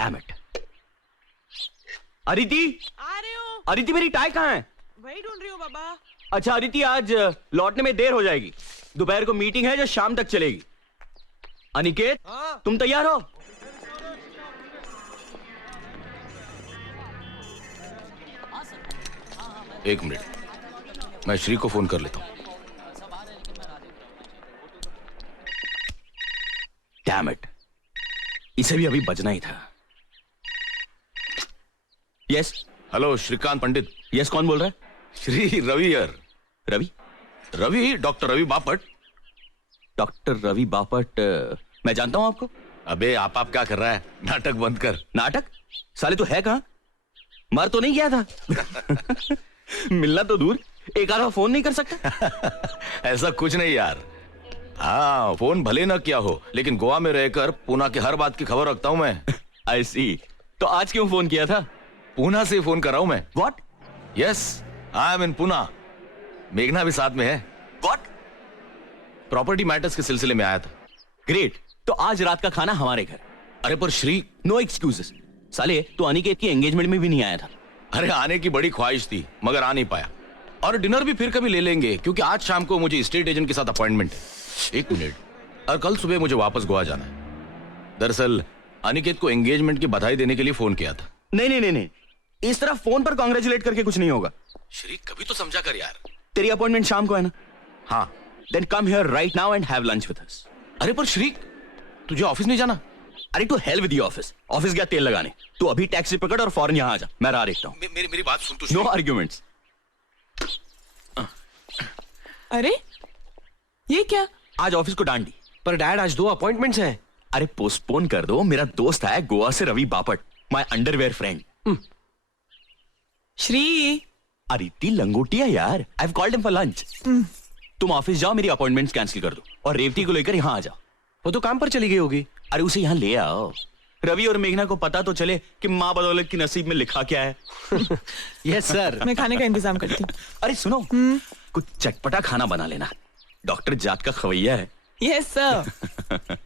Damn it. Aditi, आ रही हूँ। अदिति मेरी टाई कहाँ है? वही ढूंढ रही हूँ बाबा। अच्छा अदिति, आज लौटने में देर हो जाएगी। दोपहर को मीटिंग है जो शाम तक चलेगी। अनिकेत, तुम तैयार हो? एक मिनट, मैं श्री को फोन कर लेता हूं। डैम इट, इसे भी अभी बजना ही था। यस। हेलो श्रीकांत पंडित। यस, कौन बोल रहा है? श्री रवि यार। रवि? रवि, डॉक्टर रवि बापट। डॉक्टर रवि बापट? मैं जानता हूं आपको। अबे आप क्या कर रहा है? नाटक बंद कर। नाटक? साले तो है कहां? मर तो नहीं गया था? मिलना तो दूर, एक आधा फोन नहीं कर सकता? ऐसा कुछ नहीं यार। हाँ, फोन भले ना किया हो, लेकिन गोवा में रहकर पूना की हर बात की खबर रखता हूं मैं। आई सी। तो आज क्यों फोन किया था? पूना से फोन कर रहा हूं मैं। व्हाट? यस, आई एम इन पूना। मेघना भी साथ में है। व्हाट? प्रॉपर्टी मैटर्स के सिलसिले में आया था। ग्रेट। तो आज रात का खाना हमारे घर। अरे पर श्री, नो एक्सक्यूजेस। साले तो अनिकेत की एंगेजमेंट में भी नहीं आया था। अरे आने की बड़ी ख्वाहिश थी मगर आ नहीं पाया। और डिनर भी फिर कभी ले लेंगे, क्योंकि आज शाम को मुझे स्टेट एजेंट के साथ अपॉइंटमेंट है। एक मिनट, और कल सुबह मुझे वापस गोवा जाना है। दरअसल अनिकेत को एंगेजमेंट की बधाई देने के लिए फोन किया था। नहीं नहीं नहीं नहीं, इस तरह फोन पर कांग्रेचुलेट करके कुछ नहीं होगा। श्री कभी तो समझा कर यार। तेरी अपॉइंटमेंट शाम को है ना? हाँ। Then come here right now and have lunch with us. अरे पर श्री, तुझे ऑफिस नहीं जाना? अरे to hell with the office. Office गया तेल लगाने। तू अभी टैक्सी पकड़ और फौरन यहाँ आ जा। मैं राह देखता हूँ। मेरी बात सुन तू। No arguments. अरे ये क्या? आज ऑफिस को डांडी। पर डैड, आज 2 अपॉइंटमेंट्स हैं। अरे पोस्टपोन कर दो। मेरा दोस्त है गोवा से, Ravi Bapat, my underwear friend. Shri, Aditi लंगोटिया यार। I have called him for lunch. तुम ऑफिस जाओ, मेरी अपॉइंटमेंट्स कैंसिल कर दो और रेवती को लेकर यहाँ आ जाओ। वो तो काम पर चली गई होगी। अरे उसे यहाँ ले आओ। रवि और मेघना को पता तो चले कि माँ बदौलत की नसीब में लिखा क्या है। Yes sir. मैं खाने का इंतजाम करती हूँ। अरे सुनो, कुछ चटपटा खाना बना लेना। डॉक्टर जात का खवैया है। Yes sir.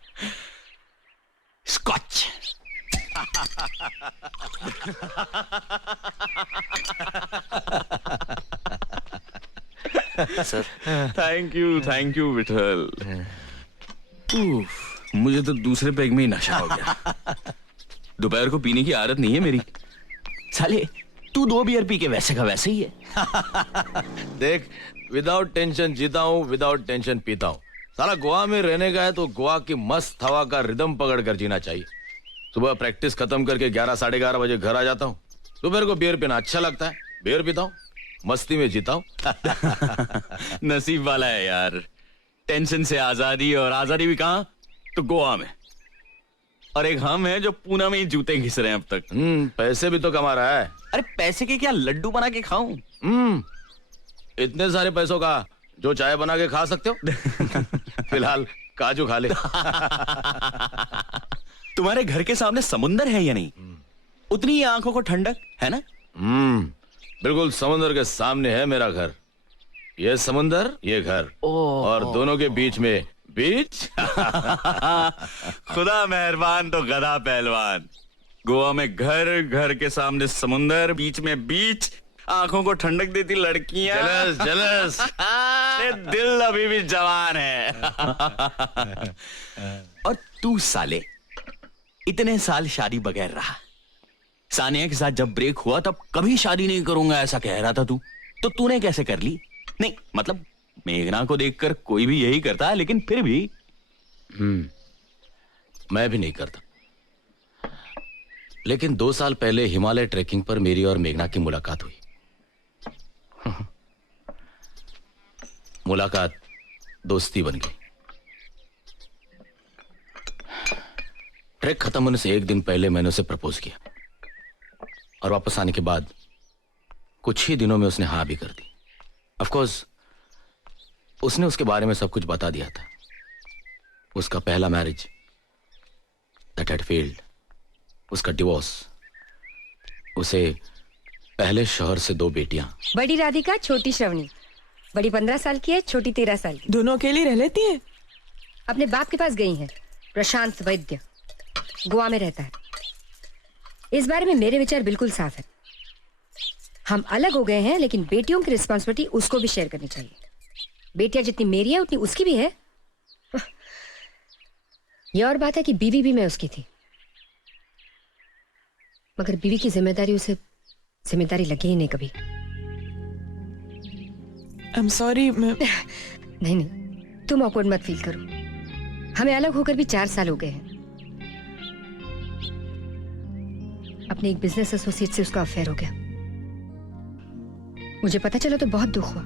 Scotch. Sir. Thank you Vithal. मुझे तो दूसरे पैग में ही नशा हो गया। दोपहर को पीने की आदत नहीं है मेरी। साले तू 2 बियर पी के वैसे का वैसे ही है। देख, विदाउट टेंशन जीता हूँ, विदाउट टेंशन पीता हूँ। साला गोवा में रहने का है तो गोवा की मस्त हवा का रिदम पकड़ कर जीना चाहिए। सुबह प्रैक्टिस खत्म करके 11 साढ़े 11 बजे घर आ जाता हूँ। दोपहर को बियर पीना अच्छा लगता है, बियर पीता हूँ, मस्ती में जीता हूँ। नसीब वाला है यार। टेंशन से आजादी, और आजादी भी कहाँ? तो गोवा में। और एक हम है जो पूना में ही जूते घिस रहे हैं अब तक। पैसे भी तो कमा रहा है। अरे पैसे के क्या लड्डू बना के खाऊं? इतने सारे पैसों का जो चाय बना के खा सकते हो। फिलहाल काजू खा ले। तुम्हारे घर के सामने समुंदर है या नहीं? उतनी ही आंखों को ठंडक है ना? बिल्कुल समुंदर के सामने है मेरा घर। ये समुंदर, ये घर, और दोनों के बीच में बीच। खुदा मेहरबान तो गधा पहलवान। गोवा में घर, घर के सामने समुंदर, बीच में बीच, आंखों को ठंडक देती लड़कियां। Jealous jealous. दिल अभी भी जवान है। और तू साले इतने साल शादी बगैर रहा। सानिया के साथ जब ब्रेक हुआ तब कभी शादी नहीं करूंगा ऐसा कह रहा था तू। तो तूने कैसे कर ली? नहीं मतलब मेघना को देखकर कोई भी यही करता है, लेकिन फिर भी। मैं भी नहीं करता। लेकिन 2 साल पहले हिमालय ट्रैकिंग पर मेरी और मेघना की मुलाकात हुई। मुलाकात दोस्ती बन गई। ट्रैक खत्म होने से 1 दिन पहले मैंने उसे प्रपोज किया, और वापस आने के बाद कुछ ही दिनों में उसने हाँ भी कर दी। ऑफ कोर्स उसने उसके बारे में सब कुछ बता दिया था। उसका पहला मैरिज दैट हैड फेल्ड, उसका डिवोर्स, उसे पहले शौहर से 2 बेटियां। बड़ी राधिका, छोटी श्रवणी। बड़ी 15 साल की है, छोटी 13 साल की। दोनों अकेली रह लेती है? अपने बाप के पास गई हैं। प्रशांत वैद्य, गोवा में रहता है। इस बारे में मेरे विचार बिल्कुल साफ है। हम अलग हो गए हैं, लेकिन बेटियों की रिस्पॉन्सिबिलिटी उसको भी शेयर करनी चाहिए। बेटियां जितनी मेरी है उतनी उसकी भी है। ये और बात है कि बीवी भी मैं उसकी थी, मगर बीवी की जिम्मेदारी उसे जिम्मेदारी लगी ही नहीं कभी। I am sorry. मैं नहीं नहीं, तुम ऑकवर्ड मत फील करो। हमें अलग होकर भी 4 साल हो गए हैं। अपने एक बिजनेस एसोसिएट से उसका अफेयर हो गया। मुझे पता चला तो बहुत दुख हुआ,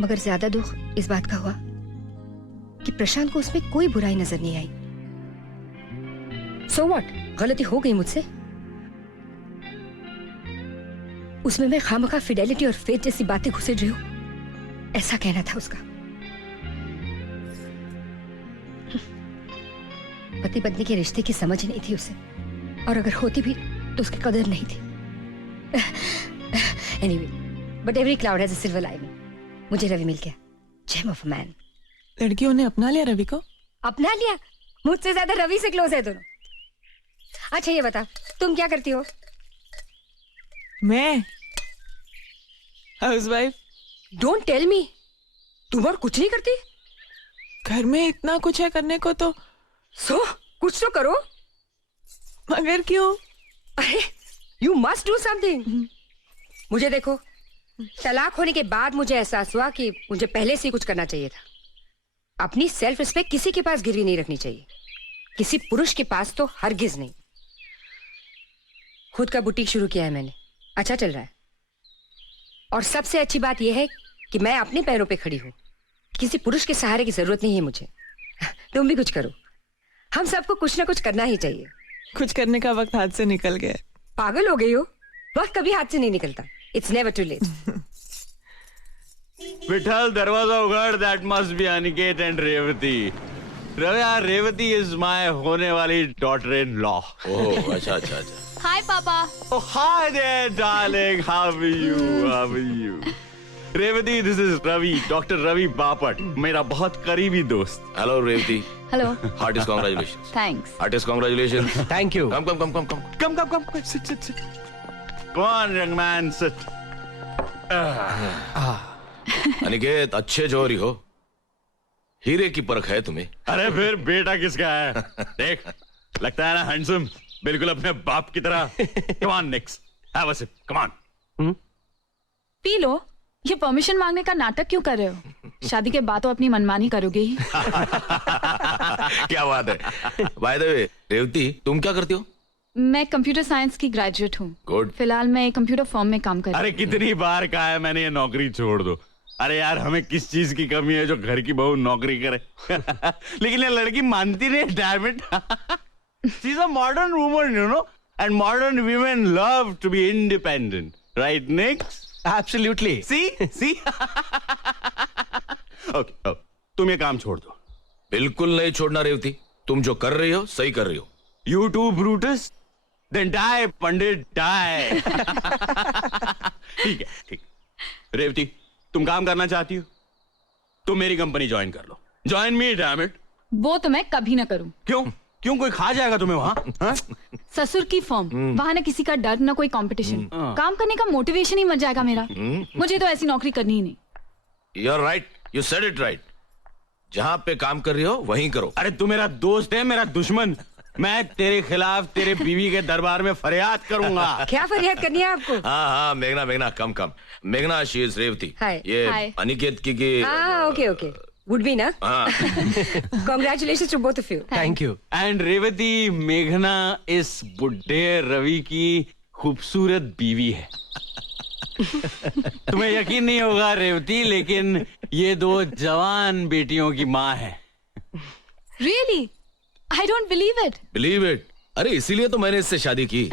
मगर ज्यादा दुख इस बात का हुआ कि प्रशांत को उसमें कोई बुराई नजर नहीं आई। सो व्हाट, गलती हो गई मुझसे। उसमें मैं खामखा फिडेलिटी और फेथ जैसी बातें घुसेड़ रही हूं, ऐसा कहना था उसका। पति पत्नी के रिश्ते की समझ नहीं थी उसे, और अगर होती भी तो उसकी कदर नहीं थी। Anyway, but every cloud has a silver lining. मुझे रवि मिल गया, जेम ऑफ अ मैन। लड़कियों ने अपना लिया रवि को। अपना लिया? मुझसे ज्यादा रवि से क्लोज है दोनों। अच्छा ये बता, तुम क्या करती हो? मैं हाउसवाइफ। डोंट टेल मी, तुम और कुछ नहीं करती? घर में इतना कुछ है करने को तो। कुछ तो करो। मगर क्यों? अरे यू मस्ट डू समथिंग। मुझे देखो, तलाक होने के बाद मुझे एहसास हुआ कि मुझे पहले से ही कुछ करना चाहिए था। अपनी सेल्फ रिस्पेक्ट किसी के पास गिरवी नहीं रखनी चाहिए, किसी पुरुष के पास तो हरगिज नहीं। खुद का बुटीक शुरू किया है मैंने, अच्छा चल रहा है। और सबसे अच्छी बात यह है कि मैं अपने पैरों पे खड़ी हूं, किसी पुरुष के सहारे की जरूरत नहीं है मुझे। तुम भी कुछ करो, हम सबको कुछ ना कुछ करना ही चाहिए। कुछ करने का वक्त हाथ से निकल गया। पागल हो गई हो? वक्त कभी हाथ से नहीं निकलता। It's never too late. Vithal, दरवाजा उगाड़। That must be Aniket and Revati. Revati is my होने वाली डॉटर इन लॉ। ओह अच्छा अच्छा अच्छा। हाय पापा। Oh, hi there, darling. How are you? How are you? Revati, this is Ravi, Dr. Ravi Bapat, मेरा बहुत करीबी दोस्त। Hello Revati. Hello. Heartiest congratulation. Thanks. Heartiest congratulation. Thank you. Come come come come come. Come. Sit. Come on, young man, sit. Aniket, अच्छे जोरी हो, हीरे की परख है तुम्हें। अरे फिर बेटा किसका है? देख, लगता है ना हैंडसम, बिल्कुल अपने बाप की तरह। Come on, Nix. Have a sip. Come on. पी लो। ये परमिशन मांगने का नाटक क्यों कर रहे हो? शादी के बाद तो अपनी मनमानी करोगे ही। क्या बात है। बाय द वे रेवती, तुम क्या करती हो? मैं कंप्यूटर साइंस की ग्रेजुएट हूँ। गुड। फिलहाल मैं एक कंप्यूटर फर्म में काम कर रही अरे कितनी बार कहा है मैंने ये नौकरी छोड़ दो। अरे यार, हमें किस चीज की कमी है जो घर की बहू नौकरी करे? लेकिन ये लड़की मानती नहीं। Damn it. She's a modern woman, you know, and modern women love to be independent, right, Nick? Absolutely. See? Okay, तुम ये काम छोड़ दो। बिल्कुल नहीं छोड़ना रेवती, तुम जो कर रही हो सही कर रही हो। You too, Brutus? Then die, Pandit, die. ठीक है। रेवती, तुम काम करना चाहती हो? तुम मेरी कंपनी ज्वाइन कर लो। Join me, damn it. वो तो मैं कभी ना करूँ। क्यों कोई खा जाएगा तुम्हें वहां? ससुर की फर्म, वहाँ ना किसी का डर ना कोई कंपटीशन। काम करने का मोटिवेशन ही मर जाएगा मेरा। मुझे तो ऐसी नौकरी करनी ही नहीं। You're right, you said it right. जहाँ पे काम कर रही हो वहीं करो। अरे तू मेरा दोस्त है, मेरा दुश्मन। मैं तेरे खिलाफ तेरे बीवी के दरबार में फरियाद करूंगा। क्या फरियाद करनी है आपको? हाँ मेघना कम मेघना, शी इज रेवती। Hi. ये Hi. अनिकेत की हाँ, ओके वुड बी ना। Congratulations to both of you. Thank you. And Revati, मेघना इस बुड्ढे रवि की खूबसूरत बीवी है। तुम्हें यकीन नहीं होगा रेवती, लेकिन ये 2 जवान बेटियों की माँ है। Really? I don't believe it. Believe it. अरे इसीलिए तो मैंने इससे शादी की।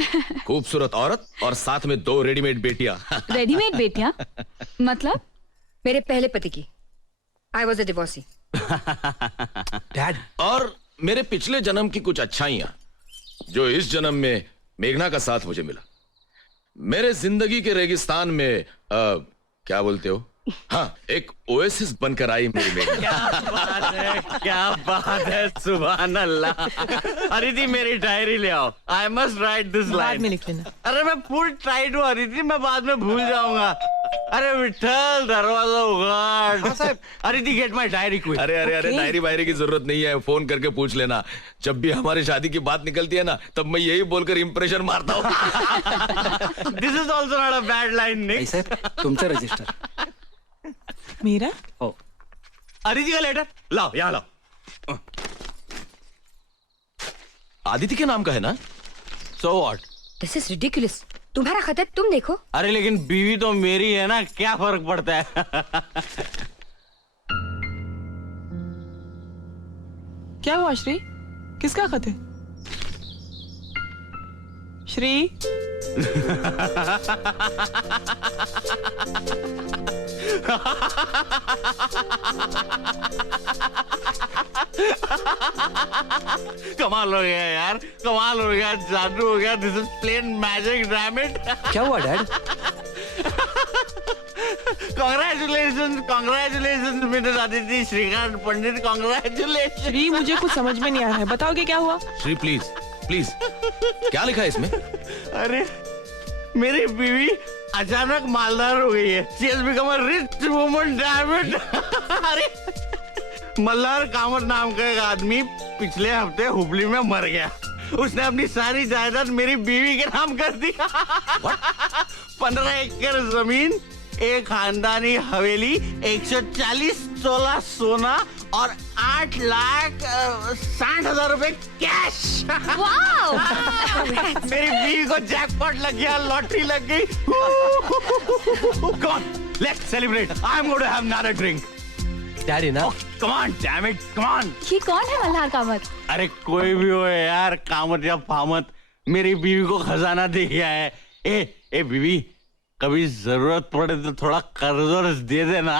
खूबसूरत औरत और साथ में 2 रेडीमेड बेटियां। रेडीमेड बेटियां? मतलब? मेरे पहले पति की। I was a divorcee. Dad, और मेरे पिछले जन्म की कुछ अच्छाइयां जो इस जन्म में मेघना का साथ मुझे मिला। मेरे जिंदगी के रेगिस्तान में क्या बोलते हो, हाँ, एक ओएसिस बनकर आई मेरी मेघना। क्या बात है, सुभान अल्लाह। अदिति मेरी डायरी ले आओ, आई मस्ट राइट दिस बाद लाइन। में लिख लेना। अरे मैं फुल टाइट हूँ अदिति, मैं बाद में भूल जाऊंगा। अरे विठल दरवाजा उगाड़। Aditi get my diary quick. अरे अरे अरे, Okay. डायरी वायरी की जरूरत नहीं है, फोन करके पूछ लेना। जब भी हमारी शादी की बात निकलती है ना, तब मैं यही बोलकर इंप्रेशन मारता हूँ। This is also not a bad line Nick. साहेब तुमचं रजिस्टर. मेरा? हो. अदिति का लेटर लाओ, यहाँ लाओ। आदित्य के नाम का है ना? So what? This is ridiculous. तुम्हारा खत है, तुम देखो. अरे लेकिन बीवी तो मेरी है ना, क्या फर्क पड़ता है? क्या हुआ श्री? किसका खत है? श्री? कमाल हो गया यार, कमाल हो गया, जादू हो गया। This is plain magic, damn it. क्या हुआ dad? Congratulation, congratulation missus Aditi Shrikant Pandit, congratulation. Shri, मुझे कुछ समझ में नहीं आ रहा है, बताओगे क्या हुआ? श्री प्लीज प्लीज, क्या लिखा है इसमें? अरे मेरी बीवी अचानक मालदार हो गई है। She has become a rich woman, damn it. अरे मल्हार कामत नाम का एक आदमी पिछले हफ्ते हुबली में मर गया। उसने अपनी सारी जायदाद मेरी बीवी के नाम कर दी। 15 एकड़ जमीन, एक खानदानी हवेली, 140 तोला सोना और 8,60,000 रुपए कैश। मेरी बीवी को जैकपॉट लग गया, लॉटरी लग गई। Come on, let's celebrate. I'm going to have another drink. Daddy ना. Come on, damn it, come on. ये कौन है मल्हार कामत? अरे कोई भी हो यार, कामत या फामत, मेरी बीवी को खजाना दे गया है। ए बीवी, कभी जरूरत पड़े तो थोड़ा कर्ज वर्ज दे देना।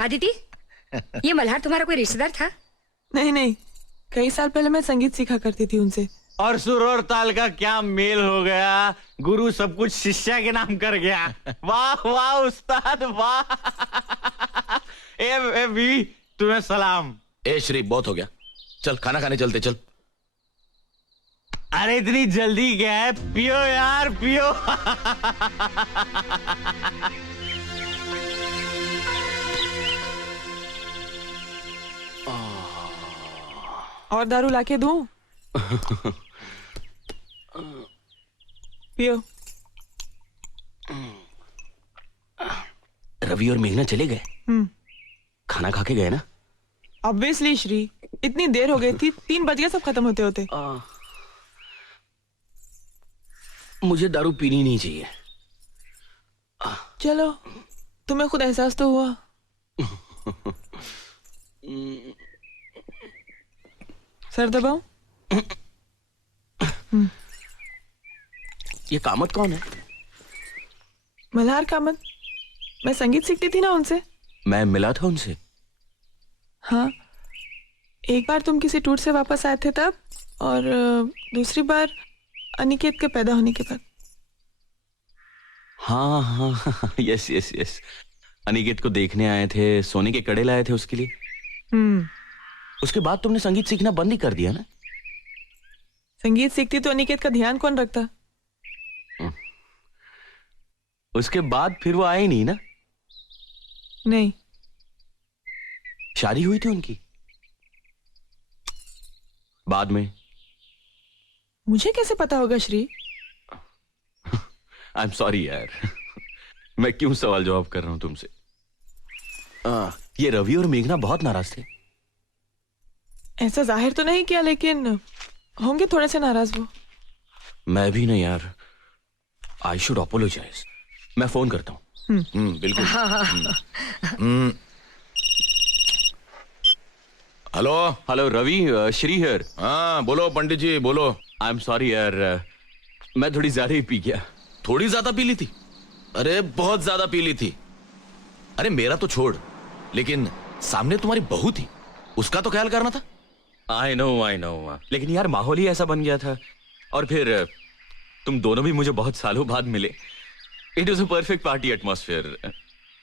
आदिति, ये मल्हार तुम्हारा कोई रिश्तेदार था? नहीं नहीं, कई साल पहले मैं संगीत सीखा करती थी उनसे। और सुर और ताल का क्या मेल हो गया, गुरु सब कुछ शिष्या के नाम कर गया। वाह वाह उस्ताद वाह। ए बीवी, तुम्हें सलाम। ए श्री, बहुत हो गया, चल खाना खाने चलते, चल। अरे इतनी जल्दी क्या है, पियो यार पियो। और दारू लाके दूं? पियो। रवि और मेघना चले गए? खाना खा के गए ना? ऑब्वियसली श्री, इतनी देर हो गई थी, 3 बज गए सब खत्म होते होते। मुझे दारू पीनी नहीं चाहिए। चलो, तुम्हें खुद एहसास तो हुआ। सर दबाओ। ये कामत कौन है? मल्हार कामत, मैं संगीत सीखती थी ना उनसे। मैं मिला था उनसे। हाँ, एक बार तुम किसी टूर से वापस आए थे तब, और दूसरी बार अनिकेत के पैदा होने के बाद। हाँ हाँ, यस यस यस, अनिकेत को देखने आए थे, सोने के कड़े लाए थे उसके लिए। उसके बाद तुमने संगीत सीखना बंद ही कर दिया ना? संगीत सीखती तो अनिकेत का ध्यान कौन रखता? उसके बाद फिर वो आए नहीं ना? नहीं। शादी हुई थी उनकी बाद में? मुझे कैसे पता होगा श्री? आई एम सॉरी यार, मैं क्यों सवाल जवाब कर रहा हूं तुमसे। ये रवि और मेघना बहुत नाराज थे। ऐसा जाहिर तो नहीं किया, लेकिन होंगे थोड़े से नाराज वो। मैं भी नहीं यार, आई शुड अपोलोजाइज। मैं फोन करता हूँ। बिल्कुल। Hello hello Ravi, Shri here. हाँ बोलो पंडित जी, बोलो। आई एम सॉरी यार, मैं थोड़ी ज्यादा ही पी गया। थोड़ी ज्यादा पी ली थी? अरे बहुत ज्यादा पी ली थी। अरे मेरा तो छोड़, लेकिन सामने तुम्हारी बहू थी, उसका तो ख्याल करना था। आई नो, लेकिन यार माहौल ही ऐसा बन गया था। और फिर तुम दोनों भी मुझे बहुत सालों बाद मिले। It was a perfect party atmosphere.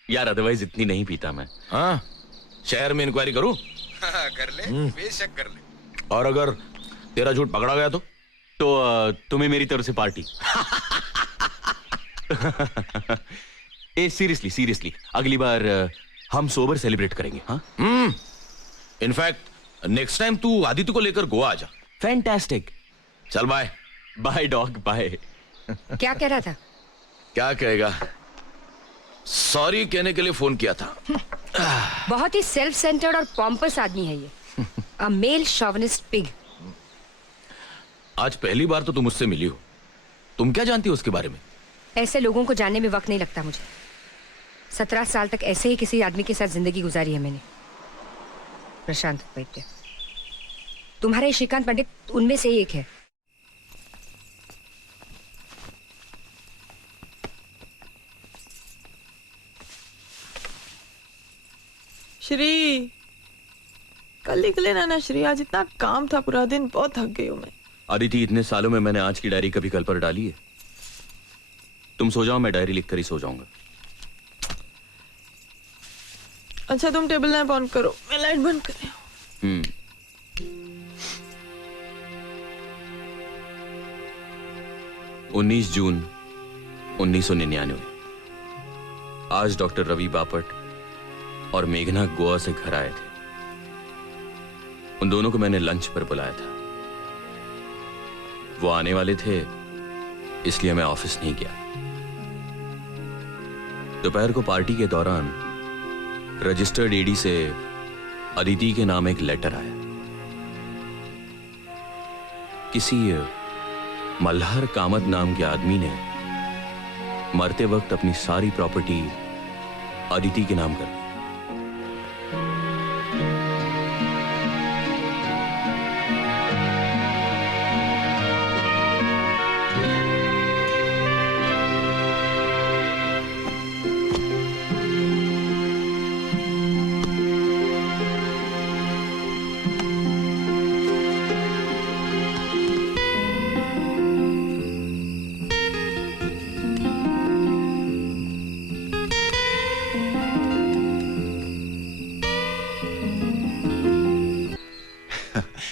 यार अदरवाइज इतनी नहीं पीता मैं। हाँ, शहर में इंक्वायरी करूं? कर ले, बेशक कर ले। और अगर तेरा झूठ पकड़ा गया तो तुम्हें मेरी तरफ से पार्टी। ए सीरियसली अगली बार हम सोबर सेलिब्रेट करेंगे। हाँ, इनफैक्ट नेक्स्ट टाइम तू आदित्य को लेकर गोवा आ जा। फैंटास्टिक। चल बाय। Bye dog bye. क्या कह रहा था? क्या कहेगा, सॉरी कहने के लिए फोन किया था। बहुत ही सेल्फ सेंटर्ड और पॉम्पस आदमी है ये। अ मेल शॉविनिस्ट पिग। आज पहली बार तो तुम मुझसे मिली हो, तुम क्या जानती हो उसके बारे में? ऐसे लोगों को जानने में वक्त नहीं लगता मुझे। 17 साल तक ऐसे ही किसी आदमी के साथ जिंदगी गुजारी है मैंने, प्रशांत वैद्य। तुम्हारे श्रीकांत पंडित उनमें से ही एक है। श्री, कल लिख लेना ना श्री, आज इतना काम था पूरा दिन, बहुत थक गई हूँ मैं। अदिति, इतने सालों में मैंने आज की डायरी कभी कल पर डाली है? तुम सो जाओ, मैं डायरी लिखकर ही सो जाऊंगा। अच्छा तुम टेबल लैंप ऑन करो, मैं लाइट बंद कर रही हूँ। 19 जून 1999। आज डॉक्टर रवि बापट और मेघना गोवा से घर आए थे। उन दोनों को मैंने लंच पर बुलाया था। वो आने वाले थे, इसलिए मैं ऑफिस नहीं गया। दोपहर को पार्टी के दौरान रजिस्टर्ड एडी से अदिति के नाम एक लेटर आया। किसी मल्हार कामत नाम के आदमी ने मरते वक्त अपनी सारी प्रॉपर्टी अदिति के नाम कर दी।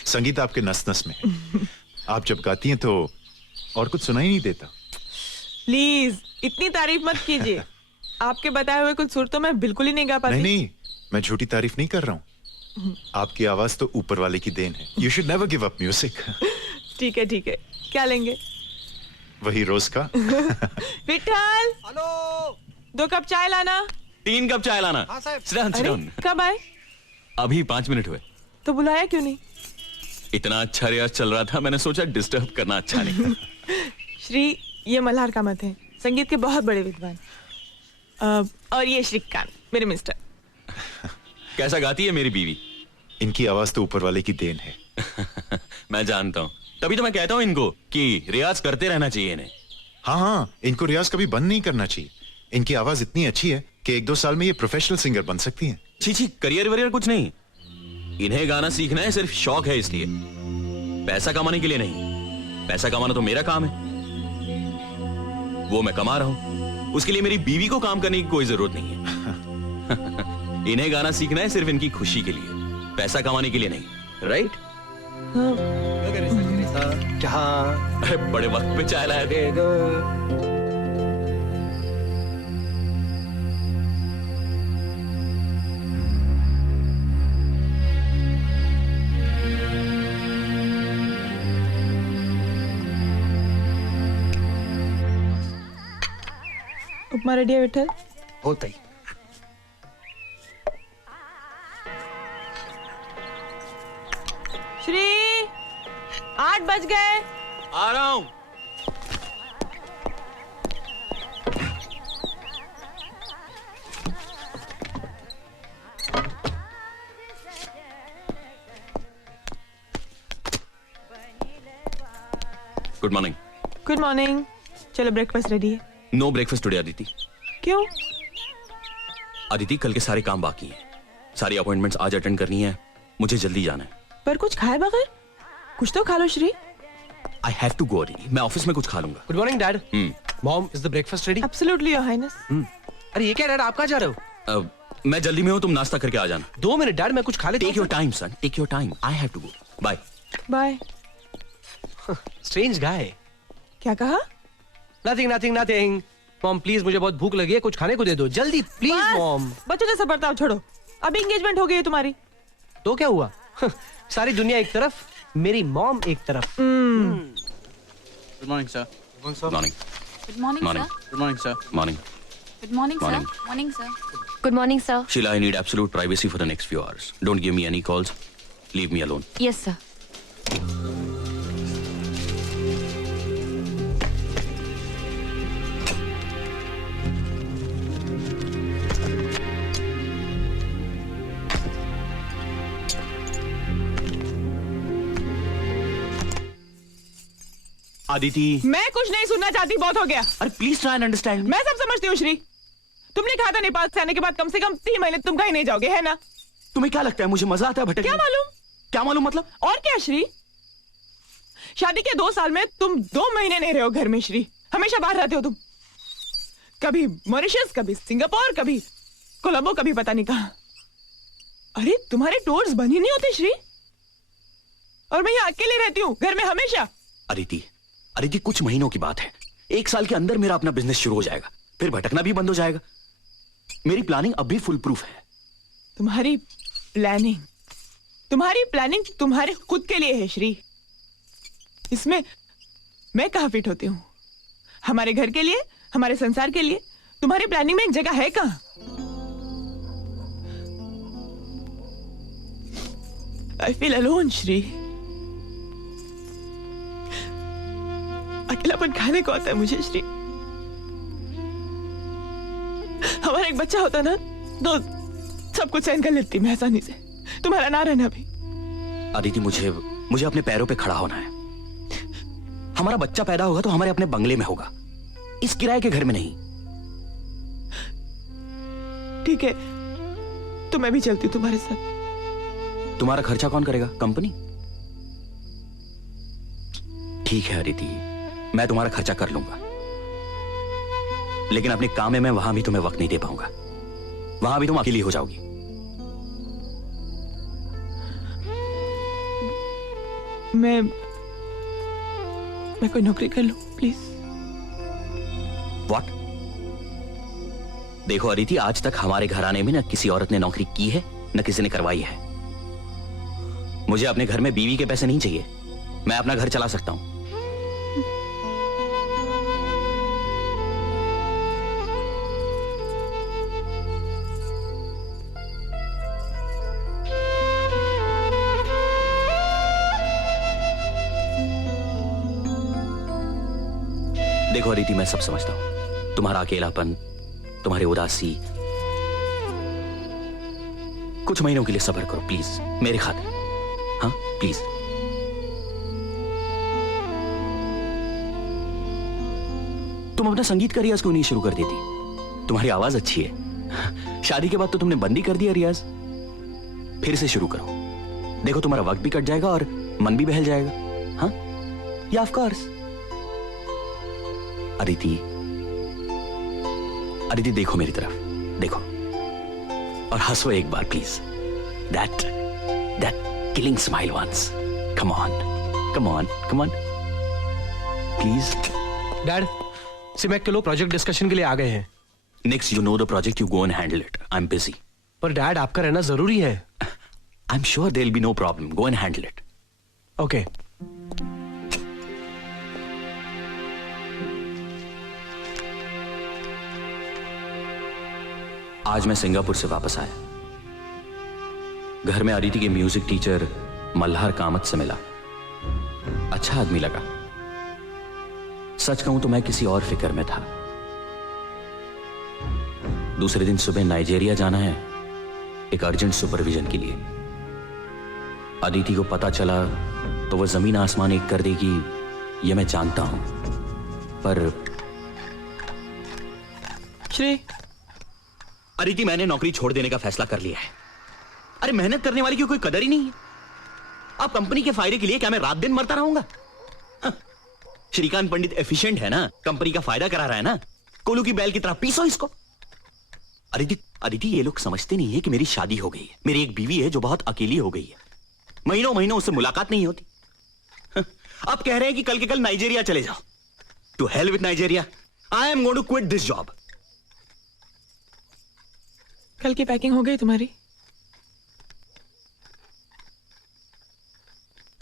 संगीत आपके नस नस में है। आप जब गाती हैं तो और कुछ सुनाई नहीं देता। प्लीज इतनी तारीफ मत कीजिए। आपके बताए हुए कुछ सुर तो मैं बिल्कुल ही नहीं गा पाती। नहीं, मैं झूठी तारीफ नहीं कर रहा हूँ। आपकी आवाज तो ऊपर वाले की देन है। You should never give up music. ठीक है, क्या लेंगे? वही रोज का। विठल, हेलो, 2 कप चाय लाना। 3 कप चाय लाना। हाँ साहब। Sit down, sit अरे down। कब आए? अभी 5 मिनट हुए। तो बुलाया क्यों नहीं? इतना अच्छा रियाज चल रहा था, मैंने सोचा डिस्टर्ब करना अच्छा नहीं। श्री, ये मल्हार कामत हैं, संगीत के बहुत बड़े विद्वान। और ये श्रीकांत, मेरे मिस्टर। कैसा गाती है मेरी बीवी? इनकी आवाज तो ऊपर वाले की देन है। मैं जानता हूँ, तभी तो मैं कहता हूँ इनको कि रियाज करते रहना चाहिए इन्हें। हाँ, इनको रियाज कभी बंद नहीं करना चाहिए। इनकी आवाज इतनी अच्छी है कि 1-2 साल में ये प्रोफेशनल सिंगर बन सकती हैं। छी, करियर वरियर कुछ नहीं। इन्हें गाना सीखना है सिर्फ शौक है, इसलिए, पैसा कमाने के लिए नहीं। पैसा कमाना तो मेरा काम है, वो मैं कमा रहा हूं। उसके लिए मेरी बीवी को काम करने की कोई जरूरत नहीं है। इन्हें गाना सीखना है सिर्फ इनकी खुशी के लिए, पैसा कमाने के लिए नहीं। राइट? जहाँ अरे बड़े वक्त पे चाय लाया थे। उपमा रेडी है विठल? होता ही। श्री, 8 बज गए। आ रहा हूं। Good morning. Good morning. चलो ब्रेकफास्ट रेडी है। No breakfast today Aditi. क्यों? अदिति, कल के सारे काम बाकी हैं। सारी अपॉइंटमेंट्स आज अटेंड करनी है, मुझे जल्दी जाना है। पर कुछ खाए बगैर? कुछ तो खा लो Shri. I have to go Aditi, मैं ऑफिस में कुछ खा लूंगा। Good morning dad. Mom, is the breakfast ready? Absolutely your highness. अरे ये क्या डैड, आप कहाँ जा रहे हो? मैं जल्दी में हूँ, तुम नाश्ता करके आ जाना. 2 मिनट डैड, मैं कुछ खा लेता take your time son, take your time. I have to go. Bye. Bye. Strange guy. क्या कहा? नथिंग. मॉम प्लीज, मुझे बहुत भूख लगी है, कुछ खाने को दे दो जल्दी प्लीज बस, मॉम. बच्चों जैसा बर्ताव छोड़ो. अभी एंगेजमेंट हो गई है तुम्हारी. तो क्या हुआ? सारी दुनिया एक तरफ, मेरी मॉम एक तरफ. Good morning, sir. Morning. Good morning Morning. Sir. Good morning, sir. Morning. Good morning sir. Morning. Morning sir. Good morning, sir. Sheila, I need absolute privacy for the next few hours. Don't give me any calls. Leave me alone. Yes, sir. Aditi. मैं कुछ नहीं सुनना चाहती, बहुत हो गया. अरे please try and understand. मैं सब समझती हूँ श्री. तुमने कहा था नेपाल से आने के बाद कम से कम 3 महीने तुम कहीं नहीं जाओगे, है ना? तुम्हें क्या लगता है मुझे मजा आता है भटकने? क्या मालूम? क्या मालूम मतलब? और क्या श्री? शादी के 2 साल में तुम 2 महीने नहीं रहे हो घर में श्री. हमेशा बाहर रहते हो तुम. कभी मॉरिशस, कभी सिंगापुर, कभी कोलंबो, कभी पता नहीं कहां. अरे तुम्हारे टूर्स बन ही नहीं होते श्री. और मैं यहाँ अकेले रहती हूँ घर में हमेशा. अदिति कुछ महीनों की बात है. 1 साल के अंदर मेरा अपना बिजनेस शुरू हो जाएगा, फिर भटकना भी बंद हो जाएगा. मेरी प्लानिंग अब भी फुल प्रूफ है. तुम्हारी प्लानिंग तुम्हारे खुद के लिए है श्री. इसमें मैं कहाँ फिट होती हूँ? हमारे घर के लिए, हमारे संसार के लिए तुम्हारी प्लानिंग में एक जगह है कहाँ? I feel alone Shri. अकेलापन खाने को आता है मुझे श्री. हमारा एक बच्चा होता ना तो सब कुछ सहन कर लेती मैं आसानी से. तुम्हारा ना रहना भी. आदिति मुझे अपने पैरों पे खड़ा होना है. हमारा बच्चा पैदा होगा तो हमारे अपने बंगले में होगा, इस किराए के घर में नहीं. ठीक है तो मैं भी चलती हूँ तुम्हारे साथ. तुम्हारा खर्चा कौन करेगा? कंपनी? ठीक है आदिति, मैं तुम्हारा खर्चा कर लूंगा, लेकिन अपने काम में मैं वहां भी तुम्हें वक्त नहीं दे पाऊंगा. वहां भी तुम अकेली हो जाओगी. मैं कोई नौकरी कर लूं प्लीज. व्हाट? देखो अदिति, आज तक हमारे घराने में न किसी औरत ने नौकरी की है न किसी ने करवाई है. मुझे अपने घर में बीवी के पैसे नहीं चाहिए. मैं अपना घर चला सकता हूं. देखो अदिति, मैं सब समझता हूं. तुम्हारा अकेलापन, तुम्हारी उदासी. कुछ महीनों के लिए सब्र करो प्लीज, मेरे खातिर. हाँ प्लीज. तुम अपना संगीत का रियाज क्यों नहीं शुरू कर देती? तुम्हारी आवाज अच्छी है. शादी के बाद तो तुमने बंद ही कर दिया रियाज. फिर से शुरू करो. देखो तुम्हारा वक्त भी कट जाएगा और मन भी बहल जाएगा. हाँ या ऑफ कोर्स. अदिति देखो मेरी तरफ, देखो और हंसो एक बार please. That killing smile once. Come on please. Dad, सिमेक के लोग प्रोजेक्ट डिस्कशन के लिए आ गए हैं. Next you know the project, you go and handle it. I am busy. पर डैड, आपका रहना जरूरी है. I am sure there will be no problem. Go and handle it. Okay. आज मैं सिंगापुर से वापस आया. घर में अदिति के म्यूजिक टीचर मल्हार कामत से मिला. अच्छा आदमी लगा. सच कहूं तो मैं किसी और फिक्र में था. दूसरे दिन सुबह नाइजीरिया जाना है एक अर्जेंट सुपरविजन के लिए. अदिति को पता चला तो वह जमीन आसमान एक कर देगी, यह मैं जानता हूं. पर श्री, अदिति, मैंने नौकरी छोड़ देने का फैसला कर लिया है. अरे मेहनत करने वाले की कोई कदर ही नहीं है. अब कंपनी के फायदे के लिए क्या मैं रात दिन मरता रहूंगा? हाँ। श्रीकांत पंडित एफिशिएंट है ना, कंपनी का फायदा करा रहा है ना. कोलू की बैल की तरह पीसो इसको. अदिति अदिति, ये लोग समझते नहीं है कि मेरी शादी हो गई है। मेरी एक बीवी है जो बहुत अकेली हो गई है, महीनों महीनों उससे मुलाकात नहीं होती। अब कह रहे हैं कि कल के कल नाइजीरिया चले जाओ। To hell with Nigeria, I am going to quit this job. कल की पैकिंग हो गई तुम्हारी?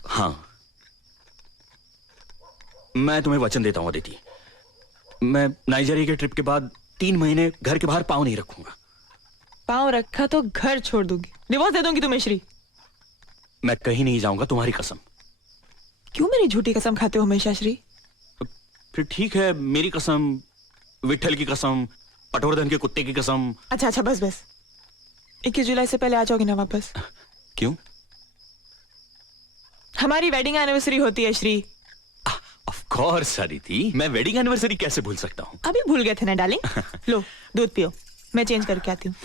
हाँ, मैं तुम्हें वचन देता हूं अदिति, मैं नाइजीरिया के ट्रिप के बाद 3 महीने घर के बाहर पांव नहीं रखूंगा। पाँव रखा तो घर छोड़ दूंगी, डिवोर्स दे दूंगी तुम्हें श्री। मैं कहीं नहीं जाऊंगा, तुम्हारी कसम। क्यों मेरी झूठी कसम खाते हो हमेशा श्री? फिर ठीक है, मेरी कसम, विठल की कसम, पटवर्धन के कुत्ते की कसम। अच्छा अच्छा, बस बस। 21 जुलाई से पहले आ जाओगे ना वापस? क्यों? हमारी वेडिंग एनिवर्सरी होती है श्री। ऑफ कोर्स अदिति, मैं वेडिंग एनिवर्सरी कैसे भूल सकता हूँ। अभी भूल गए थे ना डार्लिंग। लो दूध पियो, मैं चेंज करके आती हूँ।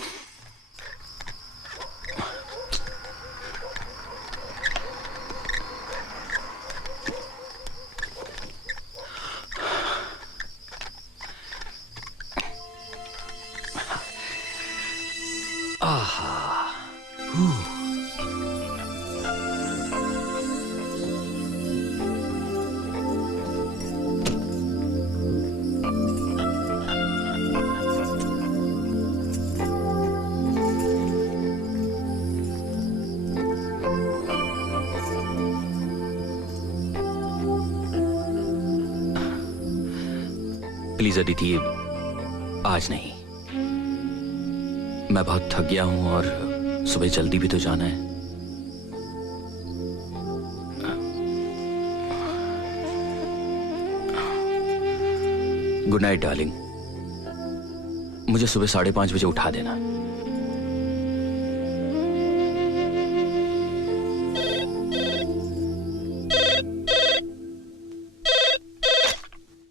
प्लीज अदिति, आज नहीं। मैं बहुत थक गया हूं और सुबह जल्दी भी तो जाना है। गुड नाइट डार्लिंग, मुझे सुबह 5:30 बजे उठा देना।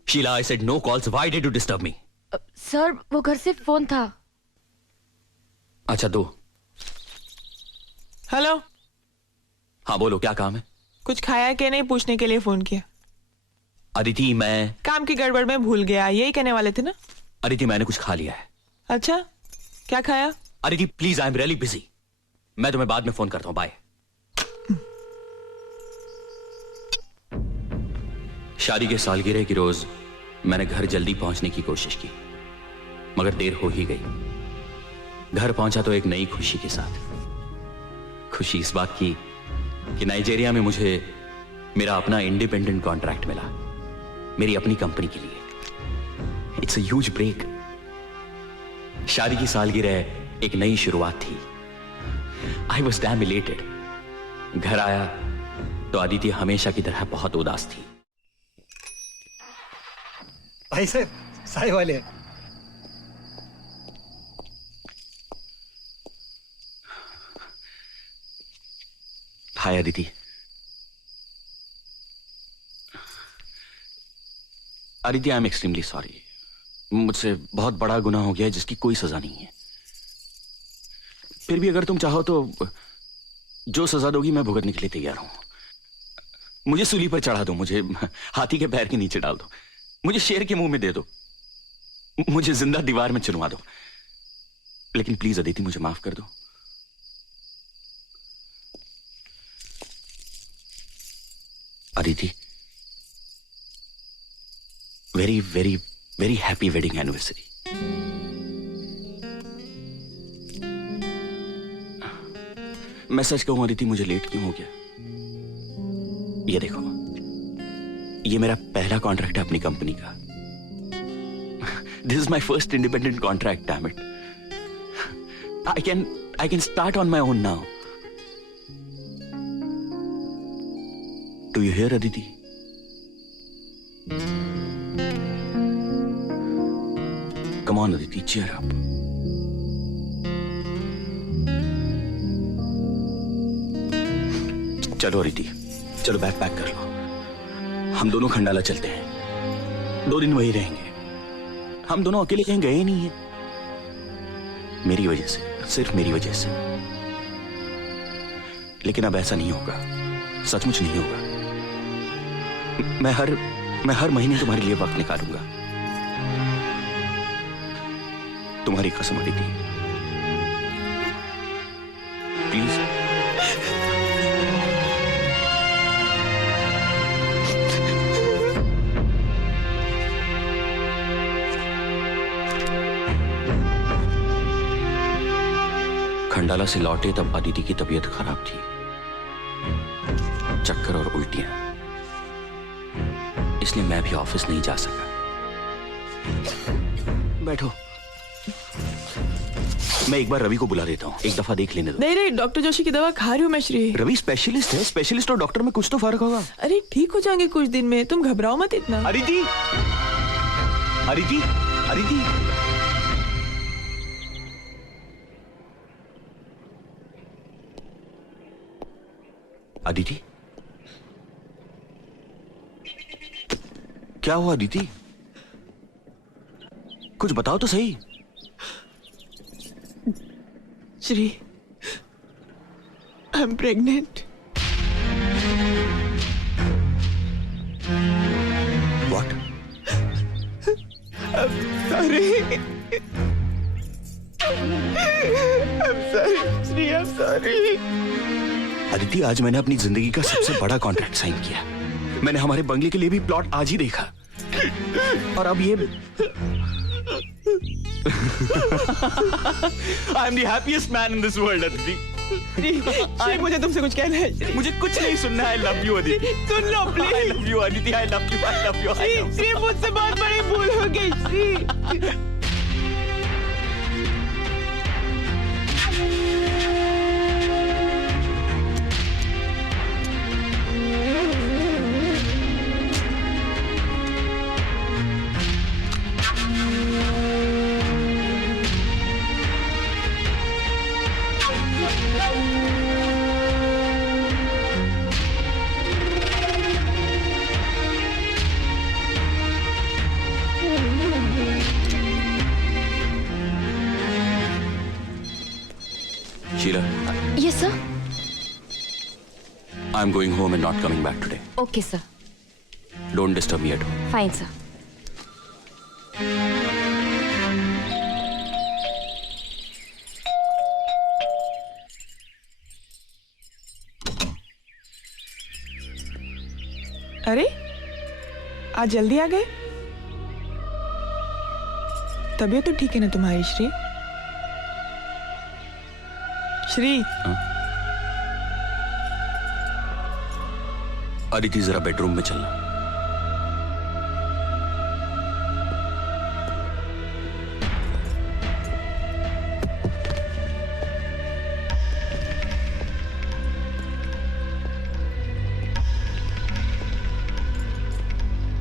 Sheela, I said no calls. Why did you disturb me? Sir वो घर से फोन था। अच्छा, दो। हेलो, हाँ बोलो, क्या काम है? कुछ खाया कि नहीं पूछने के लिए फोन किया। अदिति, मैं काम की गड़बड़ में भूल गया, यही कहने वाले थे ना? अदिति, मैंने कुछ खा लिया है। अच्छा, क्या खाया? Aditi please, I am really busy. मैं तुम्हें बाद में फोन करता हूं, बाय। शादी के सालगिरह की रोज मैंने घर जल्दी पहुंचने की कोशिश की, मगर देर हो ही गई। घर पहुंचा तो एक नई खुशी के साथ। खुशी इस बात की कि नाइजीरिया में मुझे मेरा अपना इंडिपेंडेंट कॉन्ट्रैक्ट मिला, मेरी अपनी कंपनी के लिए। It's a huge break. शादी की सालगिरह एक नई शुरुआत थी। I was damn elated. घर आया तो अदिति हमेशा की तरह बहुत उदास थी। भाई साहब, साय वाले। हाय Aditi. Aditi, I am extremely sorry. मुझसे बहुत बड़ा गुनाह हो गया है जिसकी कोई सजा नहीं है। फिर भी अगर तुम चाहो तो जो सजा दोगी मैं भुगतने के लिए तैयार हूं। मुझे सूली पर चढ़ा दो, मुझे हाथी के पैर के नीचे डाल दो, मुझे शेर के मुंह में दे दो, मुझे जिंदा दीवार में चुनवा दो, लेकिन प्लीज अदिति मुझे माफ कर दो। Aditi, very very very happy wedding anniversary. मैं सच कहूं अदिति, मुझे लेट क्यों हो गया? ये देखो, ये मेरा पहला कॉन्ट्रैक्ट है अपनी कंपनी का। This is my first independent contract, damn it. I can start on my own now. Do you hear Aditi? Come on Aditi, cheer up. चलो अदिति, चलो बैग पैक कर लो, हम दोनों खंडाला चलते हैं। 2 दिन वहीं रहेंगे। हम दोनों अकेले कहीं गए नहीं हैं, मेरी वजह से, सिर्फ मेरी वजह से। लेकिन अब ऐसा नहीं होगा, सचमुच नहीं होगा। मैं हर महीने तुम्हारे लिए वक्त निकालूंगा। तुम्हारी कसम अदिति। अंबाला से लौटे तब अदिति की तबीयत खराब थी, चक्कर और उल्टियां, इसलिए मैं भी ऑफिस नहीं जा सका। बैठो, मैं एक बार रवि को बुला देता हूँ, एक दफा देख लेने दो। नहीं नहीं, डॉक्टर जोशी की दवा खा रही हूँ मैं श्री। रवि स्पेशलिस्ट है, स्पेशलिस्ट और डॉक्टर में कुछ तो फर्क होगा। अरे ठीक हो जाएंगे कुछ दिन में, तुम घबराओ मत इतना। अदिति, अदिति, अदिति, अदिति, क्या हुआ अदिति? कुछ बताओ तो सही। Shri, I am pregnant. What? Sorry, Shri, I am sorry. Aditi, आज मैंने अपनी जिंदगी का सबसे बड़ा कॉन्ट्रैक्ट साइन किया। मैंने हमारे बंगले के लिए भी प्लॉट आज ही देखा, और अब ये I am the happiest man in this world Aditi. Shri, मुझे तुमसे कुछ कहना है श्री। मुझे कुछ नहीं सुनना है। I love you Aditi. Soon low please. I love you Aditi, I love you, I love you. Shri, मुझसे बहुत बड़ी भूल हो गई Shri. Sheila, yes sir. I'm going home and not coming back today. Okay sir, Don't disturb me at home. Fine sir. अरे आज जल्दी आ गए? तबीयत तो ठीक है ना तुम्हारी श्री? श्री, अदिति, जरा बेडरूम में चलना।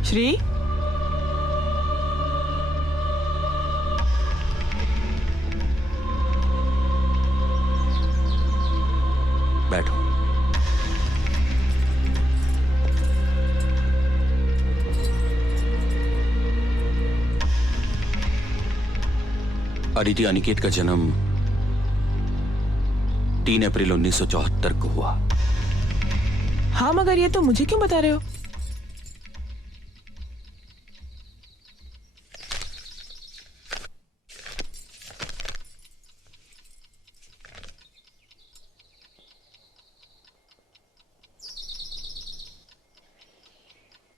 श्री, बैठो। अदिति, अनिकेत का जन्म 3 अप्रैल 1974 को हुआ। हाँ मगर ये तो मुझे क्यों बता रहे हो?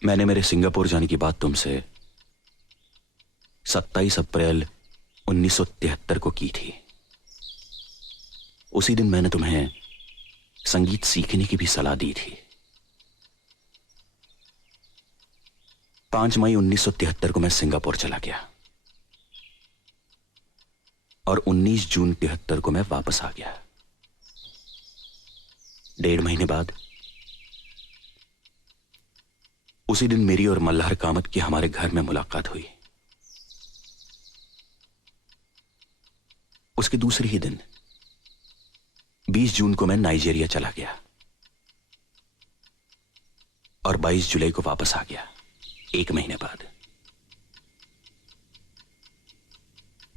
मैंने मेरे सिंगापुर जाने की बात तुमसे 27 अप्रैल 1973 को की थी। उसी दिन मैंने तुम्हें संगीत सीखने की भी सलाह दी थी। 5 मई 1973 को मैं सिंगापुर चला गया और 19 जून 73 को मैं वापस आ गया। 1.5 महीने बाद उसी दिन मेरी और मल्हार कामत की हमारे घर में मुलाकात हुई। उसके दूसरे ही दिन 20 जून को मैं नाइजीरिया चला गया और 22 जुलाई को वापस आ गया। 1 महीने बाद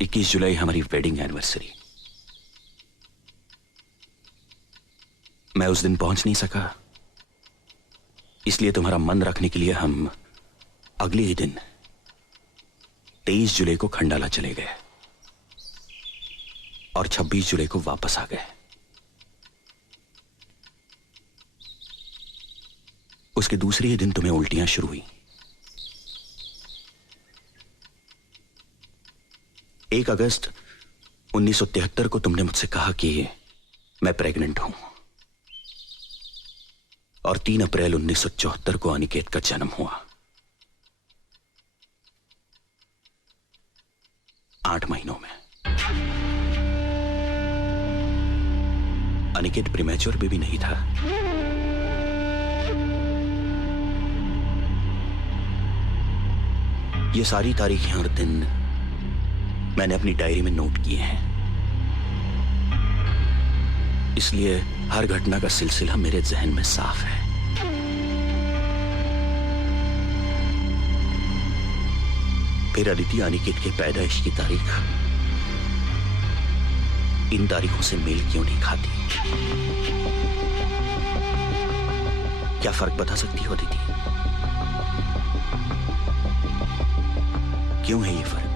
21 जुलाई हमारी वेडिंग एनिवर्सरी। मैं उस दिन पहुंच नहीं सका, इसलिए तुम्हारा मन रखने के लिए हम अगले ही दिन 23 जुलाई को खंडाला चले गए और 26 जुलाई को वापस आ गए। उसके दूसरे ही दिन तुम्हें उल्टियां शुरू हुई। 1 अगस्त 1973 को तुमने मुझसे कहा कि मैं प्रेग्नेंट हूं और 3 अप्रैल 1974 को अनिकेत का जन्म हुआ। 8 महीनों में। अनिकेत प्रीमैच्योर बेबी नहीं था। ये सारी तारीखें और दिन मैंने अपनी डायरी में नोट किए हैं, इसलिए हर घटना का सिलसिला मेरे जहन में साफ है। फिर अदिति अनिकेत के पैदाइश की तारीख इन तारीखों से मेल क्यों नहीं खाती? क्या फर्क बता सकती हो अदिति? क्यों है ये फर्क?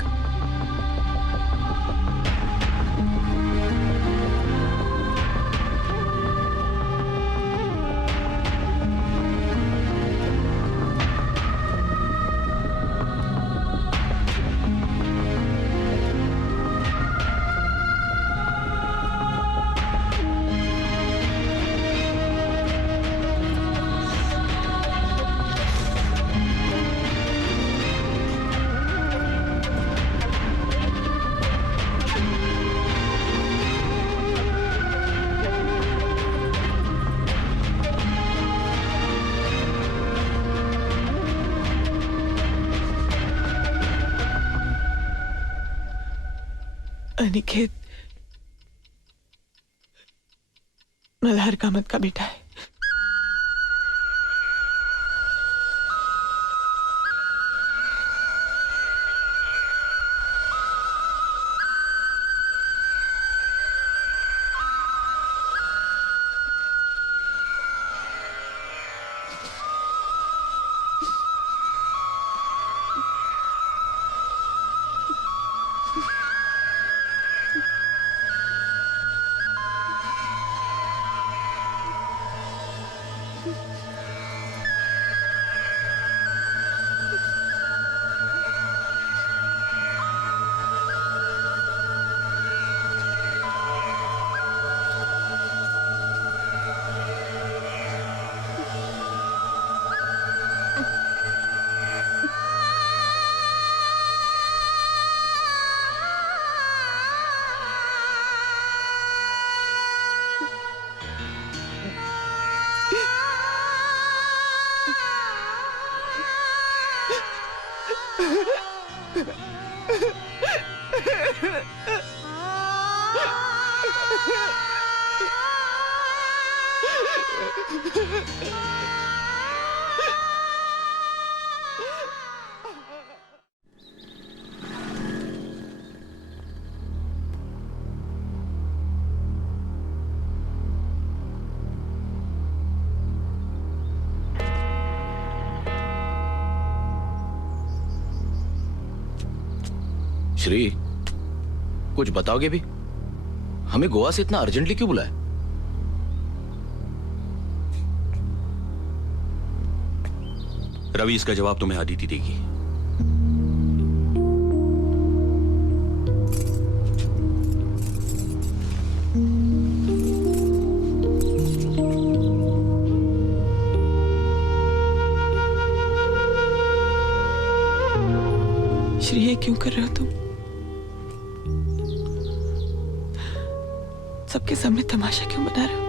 अनिकेत मल्हार कामत का बेटा है। श्री, कुछ बताओगे भी? हमें गोवा से इतना अर्जेंटली क्यों बुलाया? रवि, इसका जवाब तुम्हें अदिति देगी। श्री, ये क्यों कर रहे हो तुम? सबके सामने तमाशा क्यों बना रहे हो?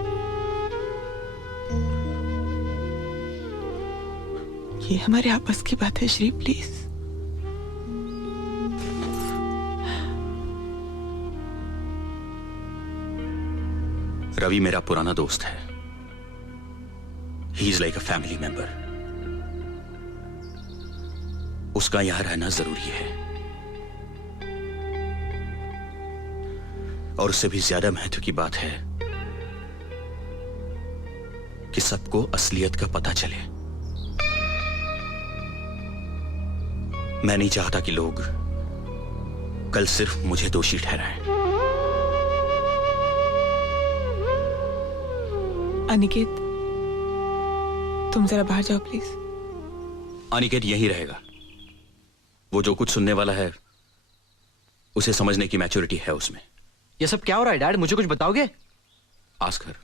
ये हमारे आपस की बात है श्री, प्लीज। रवि मेरा पुराना दोस्त है। He is like a family member. उसका यहां रहना जरूरी है, और उससे भी ज्यादा महत्व की बात है कि सबको असलियत का पता चले। मैं नहीं चाहता कि लोग कल सिर्फ मुझे दोषी ठहराएं। अनिकेत, तुम जरा बाहर जाओ प्लीज। अनिकेत यहीं रहेगा। वो जो कुछ सुनने वाला है उसे समझने की मैच्योरिटी है उसमें। ये सब क्या हो रहा है डैड? मुझे कुछ बताओगे? Ask her.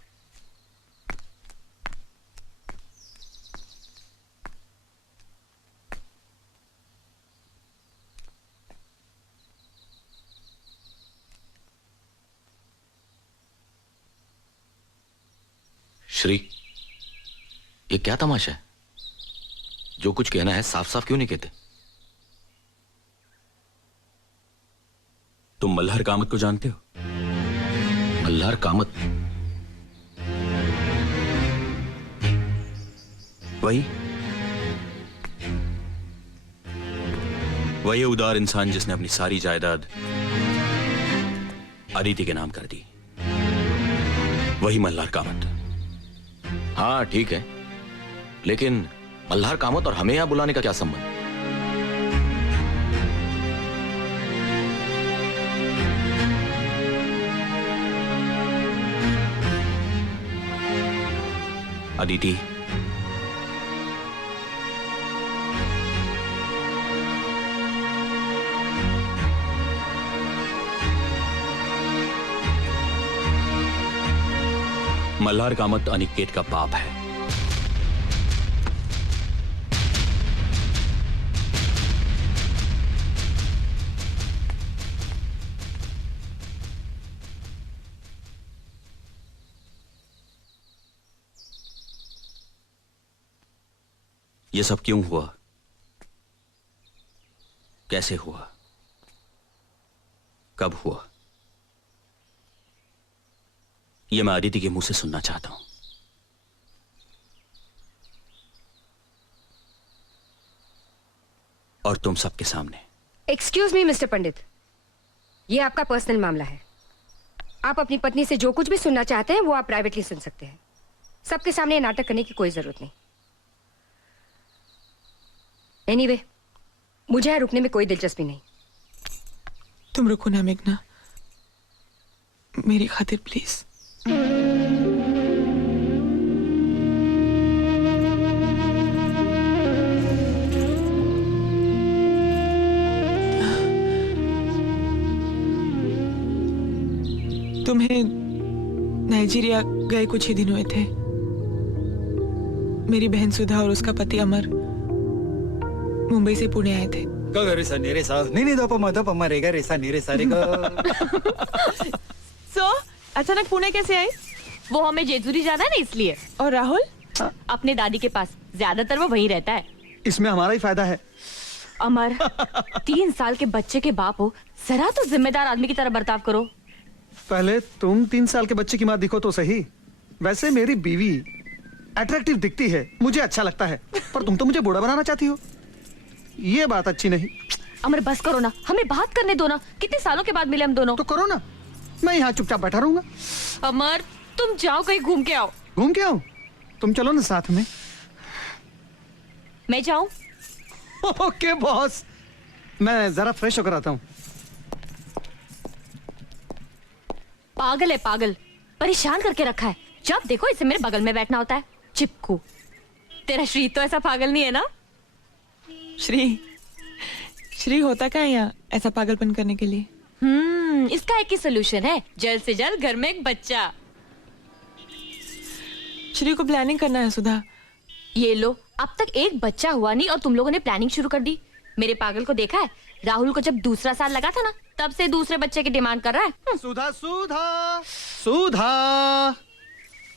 श्री, ये क्या तमाशा है? जो कुछ कहना है साफ साफ क्यों नहीं कहते? तुम मल्हार कामत को जानते हो? मल्हार कामत? वही उदार इंसान जिसने अपनी सारी जायदाद अदिति के नाम कर दी। वही मल्हार कामत। हाँ ठीक है, लेकिन मल्हार कामत और हमें यहां बुलाने का क्या संबंध? अदिति, मल्हार कामत अनिकेत का बाप है। ये सब क्यों हुआ? कैसे हुआ? कब हुआ? ये मैं अदिति के मुंह से सुनना चाहता हूं। और तुम सबके सामने। एक्सक्यूज मी मिस्टर पंडित, ये आपका पर्सनल मामला है। आप अपनी पत्नी से जो कुछ भी सुनना चाहते हैं वो आप प्राइवेटली सुन सकते हैं। सबके सामने नाटक करने की कोई जरूरत नहीं। एनीवे, मुझे यहाँ रुकने में कोई दिलचस्पी नहीं। तुम रुको ना मेघना, मेरी खातिर प्लीज। तुम्हें नाइजीरिया गए कुछ ही दिन हुए थे। मेरी बहन सुधा और उसका पति अमर मुंबई से पुणे आए थे। सो अचानक पुणे कैसे आए? वो हमें जेजूरी जाना है ना, इसलिए। और राहुल? अपने दादी के पास, ज्यादातर वो वहीं रहता है। इसमें हमारा ही फायदा है। अमर, 3 साल के बच्चे के बाप हो, जरा तो जिम्मेदार आदमी की तरह बर्ताव करो। पहले तुम 3 साल के बच्चे की माँ दिखो तो सही। वैसे मेरी बीवी अट्रैक्टिव दिखती है, मुझे अच्छा लगता है, पर तुम तो मुझे बूढ़ा बनाना चाहती हो। ये बात अच्छी नहीं। अमर बस करो ना, हमें बात करने दो ना। कितने सालों के बाद मिले हम दोनों। तो करो ना, मैं यहाँ चुपचाप बैठा रहूंगा। अमर तुम जाओ, कहीं घूम के आओ। घूम के आओ? तुम चलो ना साथ में। मैं जाऊं? ओके बॉस, मैं जरा फ्रेश होकर आता हूँ। पागल है पागल, परेशान करके रखा है। जब देखो इसे मेरे बगल में बैठना होता है, चिपकू। तेरा श्री तो ऐसा पागल नहीं है ना? श्री होता क्या है यहाँ ऐसा पागलपन करने के लिए? इसका एक ही सोल्यूशन है, जल्द से जल्द घर में एक बच्चा। श्री को प्लानिंग करना है सुधा। ये लो, अब तक एक बच्चा हुआ नहीं और तुम लोगों ने प्लानिंग शुरू कर दी। मेरे पागल को देखा है? राहुल को जब दूसरा साल लगा था ना, तब से दूसरे बच्चे की डिमांड कर रहा है। सुधा सुधा सुधा,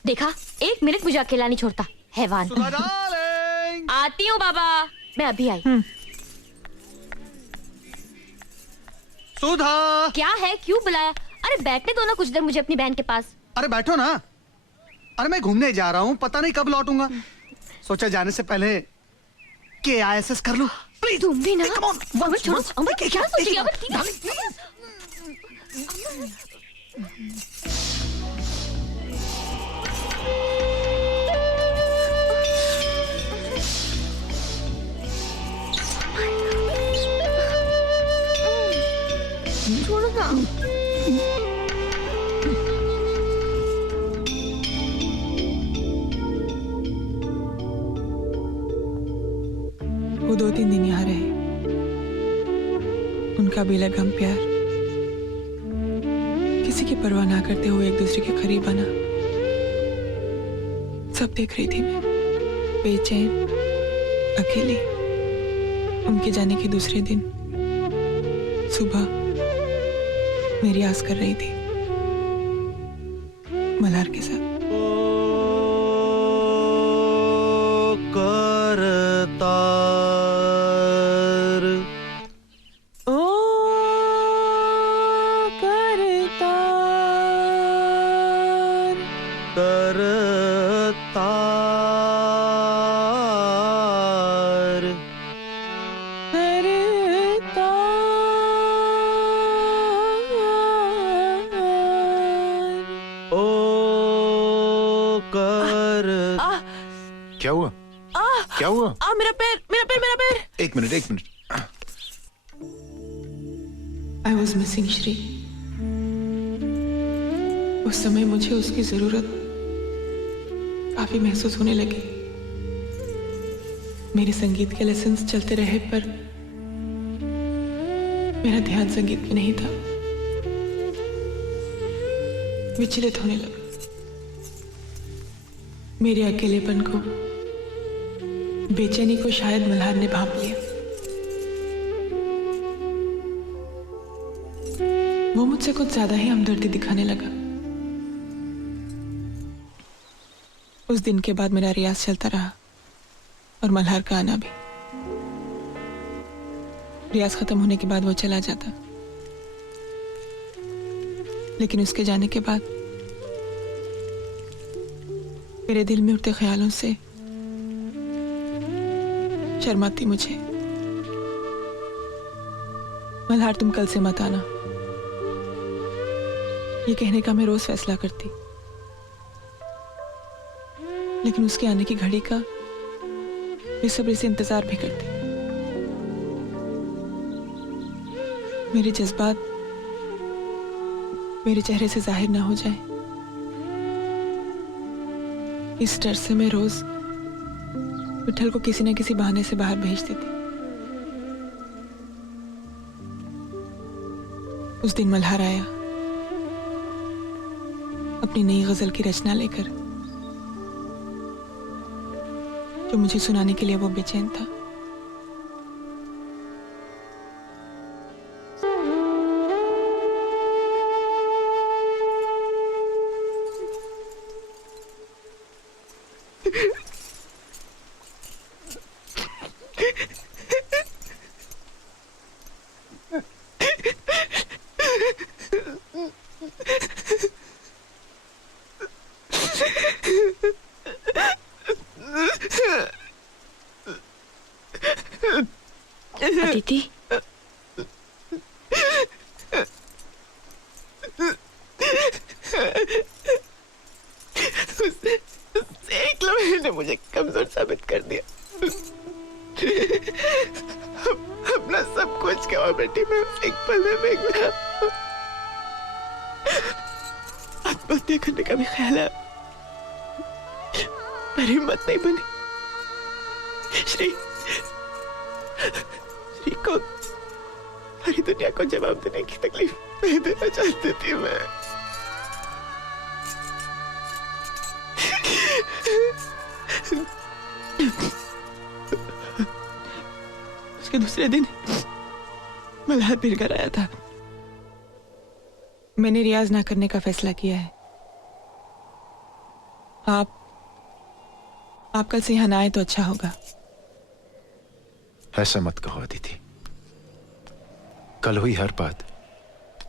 देखा, 1 मिनट मुझे अकेला नहीं छोड़ता हैवान। सुधा डार्लिंग। आती हूँ बाबा, मैं अभी आई। सुधा। क्या है, क्यों बुलाया? अरे बैठने दो ना कुछ देर मुझे अपनी बहन के पास। अरे बैठो ना। अरे मैं घूमने जा रहा हूँ, पता नहीं कब लौटूंगा। सोचा जाने से पहले KISS कर लूं। प्लीज तुम भी ना। अमर छोड़ो, अमर क्या सोचेगी? अमर छोड़ो ना। वो 2-3 दिन यहाँ रहे। उनका बेलगाम प्यार किसी की परवाह ना करते हुए एक दूसरे के करीब बना। सब देख रही थी मैं, बेचैन, अकेली। उनके जाने के दूसरे दिन सुबह मेरी आस कर रही थी मल्हार के साथ। करतार ओ करतार, करतार करतार। ओ कर क्या हुआ? क्या हुआ? मेरा पैर, मेरा पैर, मेरा पैर। एक मिनट, एक minute. I was missing Shri. उस समय मुझे उसकी जरूरत काफी महसूस होने लगी। मेरे संगीत के लेसन्स चलते रहे पर मेरा ध्यान संगीत में नहीं था। विचलित होने लगा। मेरे अकेलेपन को, बेचैनी को शायद मल्हार ने भांप लिया। वो मुझसे कुछ ज्यादा ही हमदर्दी दिखाने लगा। उस दिन के बाद मेरा रियाज चलता रहा और मल्हार का आना भी। रियाज खत्म होने के बाद वो चला जाता, लेकिन उसके जाने के बाद मेरे दिल में उठते ख्यालों से शर्माती मुझे। मल्हार तुम कल से मत आना, ये कहने का मैं रोज फैसला करती, लेकिन उसके आने की घड़ी का बेसब्री से इंतजार भी करती। मेरे जज्बात मेरे चेहरे से जाहिर ना हो जाए, इस डर से मैं रोज विठल को किसी न किसी बहाने से बाहर भेज देती। उस दिन मल्हार आया अपनी नई गजल की रचना लेकर, जो मुझे सुनाने के लिए वो बेचैन था। अदिति, एक लम्हे ने मुझे कमजोर साबित कर दिया। अपना सब कुछ गवा बेटी, मैं एक पल में फेंक दिया। आत्महत्या करने का भी ख्याल है, पर हिम्मत नहीं बनी। श्री को सारी दुनिया को जवाब देने की तकलीफ नहीं देना चाहती थी मैं। उसके दूसरे दिन मल्हार फिर घर आया था। मैंने रियाज ना करने का फैसला किया है। आप कल से यहाँ ना आए तो अच्छा होगा। ऐसा मत कहो अदिति, कल हुई हर बात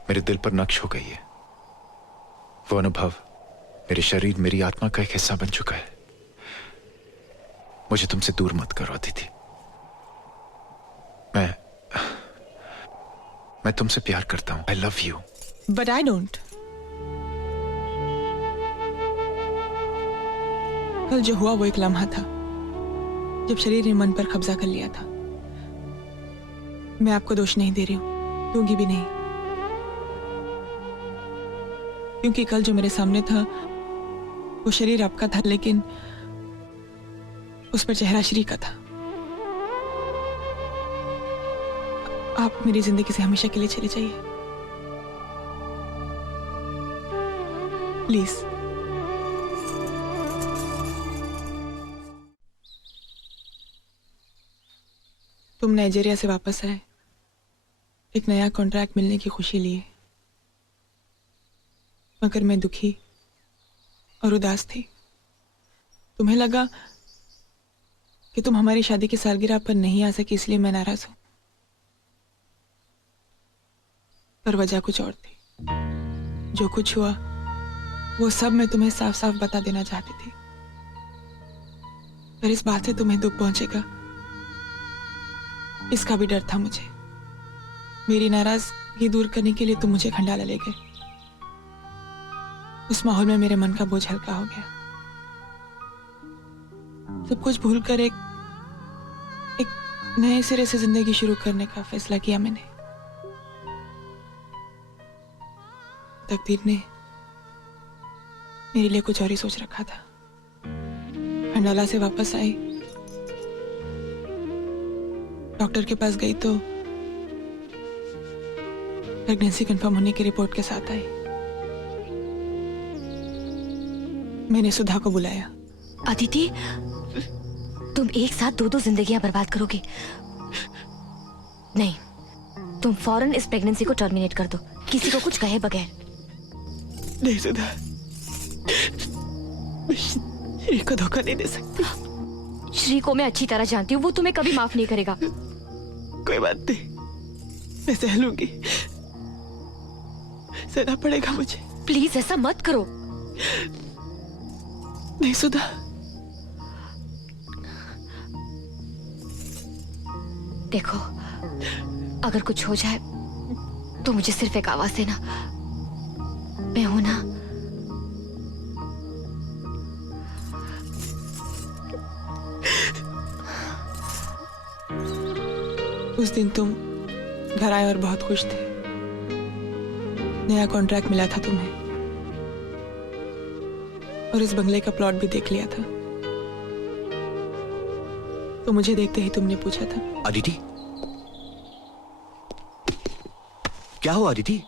मेरे दिल पर नक्श हो गई है। वो अनुभव मेरे शरीर, मेरी आत्मा का एक हिस्सा बन चुका है। मुझे तुमसे दूर मत करो अदिति। मैं तुमसे प्यार करता हूं। I love you. But I don't. कल जो हुआ वो एक लम्हा था जब शरीर ने मन पर कब्जा कर लिया था। मैं आपको दोष नहीं दे रही हूं, दूंगी भी नहीं, क्योंकि कल जो मेरे सामने था वो शरीर आपका था, लेकिन उस पर चेहरा श्री का था। आप मेरी जिंदगी से हमेशा के लिए चले जाइए प्लीज। तुम नाइजीरिया से वापस आए, एक नया कॉन्ट्रैक्ट मिलने की खुशी लिए, मगर मैं दुखी और उदास थी। तुम्हें लगा कि तुम हमारी शादी की सालगिरह पर नहीं आ सकी, इसलिए मैं नाराज हूं, पर वजह कुछ और थी। जो कुछ हुआ वो सब मैं तुम्हें साफ साफ बता देना चाहती थी, पर इस बात से तुम्हें दुख पहुंचेगा इसका भी डर था मुझे। मेरी नाराजगी दूर करने के लिए तुम मुझे खंडाला ले गए। उस माहौल में मेरे मन का बोझ हल्का हो गया। सब कुछ भूलकर एक नए सिरे से जिंदगी शुरू करने का फैसला किया मैंने। तकदीर ने मेरे लिए कुछ और ही सोच रखा था। खंडाला से वापस आई, डॉक्टर के पास गई तो प्रेगनेंसी कंफर्म होने की रिपोर्ट के साथ आई। मैंने सुधा को बुलाया। अदिति, तुम एक साथ दो दो जिंदगियां बर्बाद करोगे। नहीं, तुम फौरन इस प्रेगनेंसी को टर्मिनेट कर दो, किसी को कुछ कहे बगैर। नहीं सुधा, श्री को धोखा नहीं दे सकती। श्री को मैं अच्छी तरह जानती हूँ, वो तुम्हें कभी माफ नहीं करेगा। कोई बात नहीं, मैं सह लूंगी, सहना पड़ेगा मुझे। प्लीज ऐसा मत करो। नहीं सुधा, देखो, अगर कुछ हो जाए तो मुझे सिर्फ एक आवाज देना। मैं हूं ना। उस दिन तुम घर आए और बहुत खुश थे। नया कॉन्ट्रैक्ट मिला था तुम्हें और इस बंगले का प्लॉट भी देख लिया था। तो मुझे देखते ही तुमने पूछा था, अदिति, क्या हुआ? अदिति,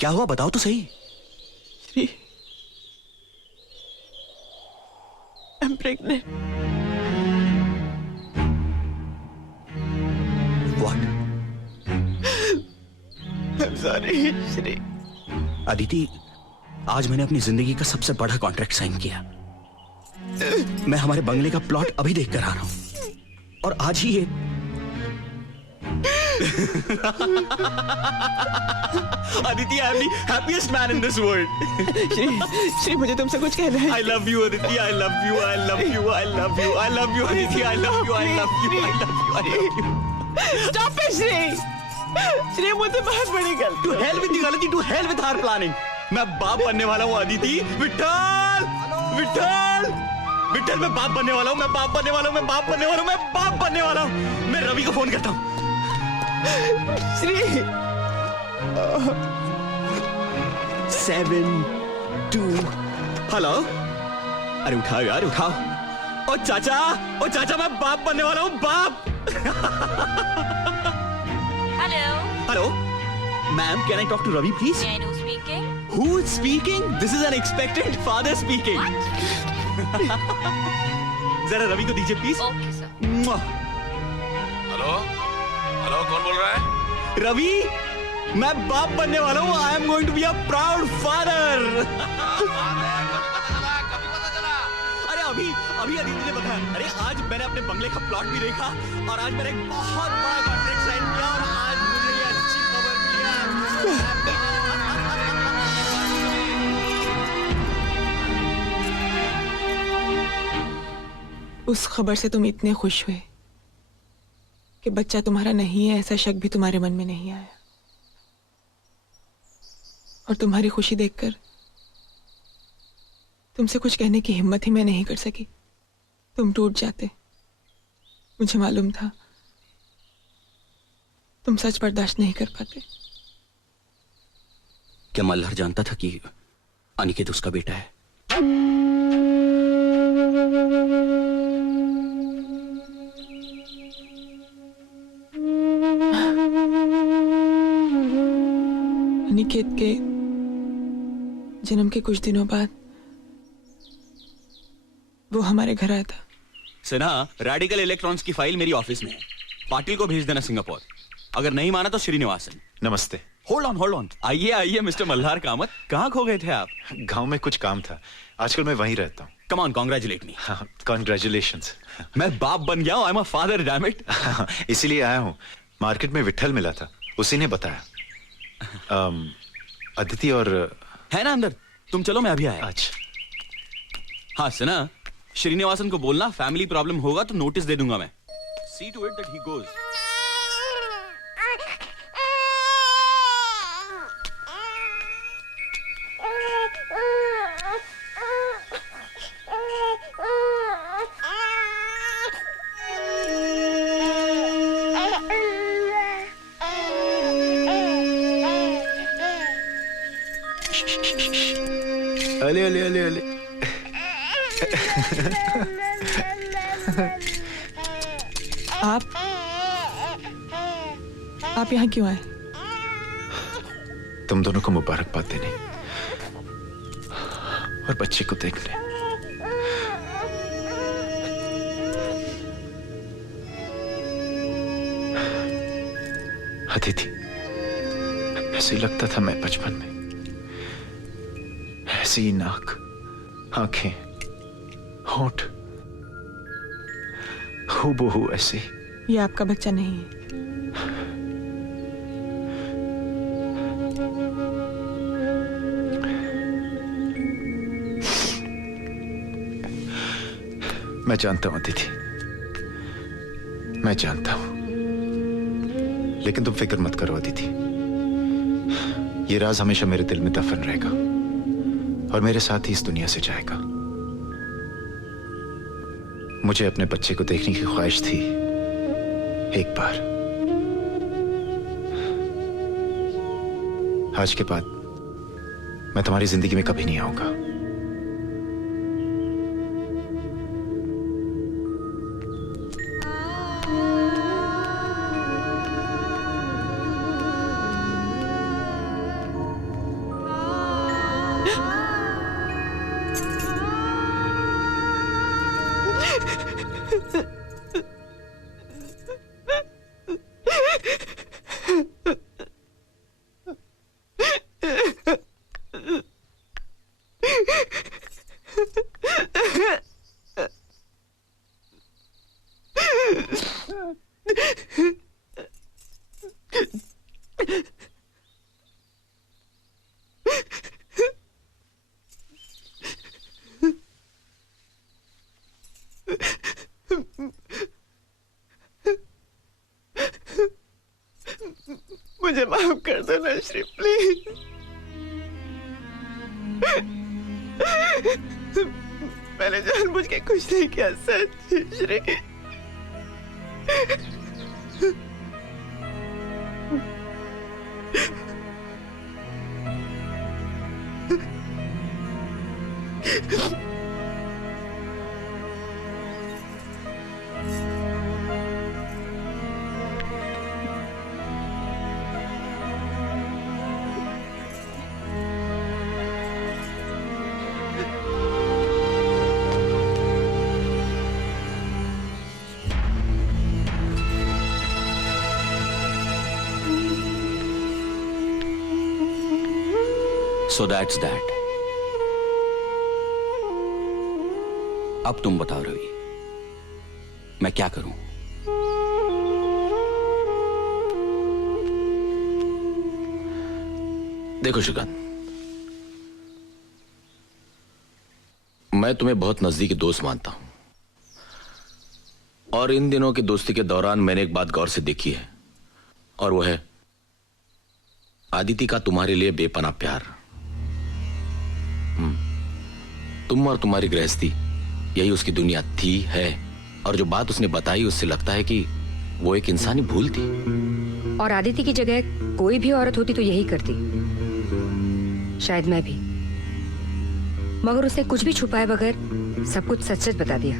क्या हुआ? बताओ तो सही। Shri, I'm pregnant. What? I'm sorry, Shri. Aditi, आज मैंने अपनी जिंदगी का सबसे बड़ा कॉन्ट्रैक्ट साइन किया। मैं हमारे बंगले का प्लॉट अभी देख कर आ रहा हूं और आज ही ये Aditi, I am the happiest man in this world. Shri, मुझे तुमसे कुछ कहना है। I love you, Aditi. I love you. I love you. I love you. I love you, Aditi. I love you. I love you. I love you. I love you. Stop it, Shri. Shri, मुझे बहुत बड़ी गलती। To hell with the गलती, to hell with her planning. मैं बाप बनने वाला हूँ अदिति। विठल, विठल, विठल, मैं बाप बनने वाला हूँ। मैं बाप बनने वाला हूँ। मैं बाप बनने वाला हूँ। मैं बाप बनने वाला हूँ। मैं रवि को फोन करता हूँ। श्री, 7, 2, हेलो। अरे उठाओ यार, उठाओ। ओ चाचा, मैं बाप बनने वाला हूँ, बाप। Hello. Hello, ma'am, can I talk to Ravi please? Speaking. Who is speaking? This is an expectant father speaking. जरा रवि को दीजिए please. Okay sir. Hello, hello, कौन बोल रहा है? रवि, मैं बाप बनने वाला हूँ। I am going to be a proud father. अरे अभी अदिति ने बताया। अरे आज मैंने अपने बंगले का प्लॉट भी देखा और आज मैंने एक बहुत बड़ा कॉन्ट्रैक्ट साइन किया और आज मुझे ये अच्छी खबर मिली है। उस खबर से तुम इतने खुश हुए कि बच्चा तुम्हारा नहीं है, ऐसा शक भी तुम्हारे मन में नहीं आया। और तुम्हारी खुशी देखकर तुमसे कुछ कहने की हिम्मत ही मैं नहीं कर सकी। तुम टूट जाते। मुझे मालूम था तुम सच बर्दाश्त नहीं कर पाते। क्या मल्हार जानता था कि अनिकेत उसका बेटा है? अनिकेत के जन्म के कुछ दिनों बाद वो हमारे घर आया था। सिन्हा, रेडिकल इलेक्ट्रॉन्स की फाइल मेरी ऑफिस में है। पाटिल को भेज देना सिंगापुर। अगर नहीं माना तो श्रीनिवासन। नमस्ते। Hold on. आइए आइए मिस्टर मल्हार कामत, कहाँ खो गए थे आप? गांव में कुछ काम था, आजकल मैं वहीं रहता हूँ। कम ऑन, कांग्रेचुलेट मी। हाँ, कॉन्ग्रेचुलेशंस। मैं बाप बन गया हूँ। I am a father, damn it. इसीलिए आया हूँ। मार्केट में विट्ठल मिला था, उसी ने बताया। अदिति और है ना अंदर? तुम चलो, मैं अभी आया। अच्छा। हाँ सिन्हा, श्रीनिवासन को बोलना फैमिली प्रॉब्लम होगा तो नोटिस दे दूंगा मैं। See to it that he goes. अले अले अले अले। आप यहाँ क्यों आए? तुम दोनों को मुबारकबाद देने और बच्चे को देखने। अदिति, ऐसे ही लगता था मैं बचपन में, ऐसी ही नाक, आंखें, होंठ, हूबहू ऐसे। ये आपका बच्चा नहीं है। मैं जानता हूं अदिति, मैं जानता हूं, लेकिन तुम फिक्र मत करो अदिति। ये राज हमेशा मेरे दिल में दफन रहेगा और मेरे साथ ही इस दुनिया से जाएगा। मुझे अपने बच्चे को देखने की ख्वाहिश थी एक बार। आज के बाद मैं तुम्हारी जिंदगी में कभी नहीं आऊंगा। मुझे माफ कर दो ना श्री, प्लीज। मैंने जानबूझ के कुछ नहीं किया, सच श्री। So that's that. अब तुम बताओ रवि, मैं क्या करूं? देखो श्रीकांत, मैं तुम्हें बहुत नजदीकी दोस्त मानता हूं, और इन दिनों की दोस्ती के दौरान मैंने एक बात गौर से देखी है, और वो है आदिति का तुम्हारे लिए बेपनाह प्यार। तुम और तुम्हारी गृहस्थी, यही उसकी दुनिया थी, है, और जो बात उसने बताई उससे लगता है कि वो एक इंसानी भूल थी। और आदिति की जगह कोई भी औरत होती तो यही करती, शायद मैं भी, मगर उसने कुछ भी छुपाए बगैर सब कुछ सच सच बता दिया,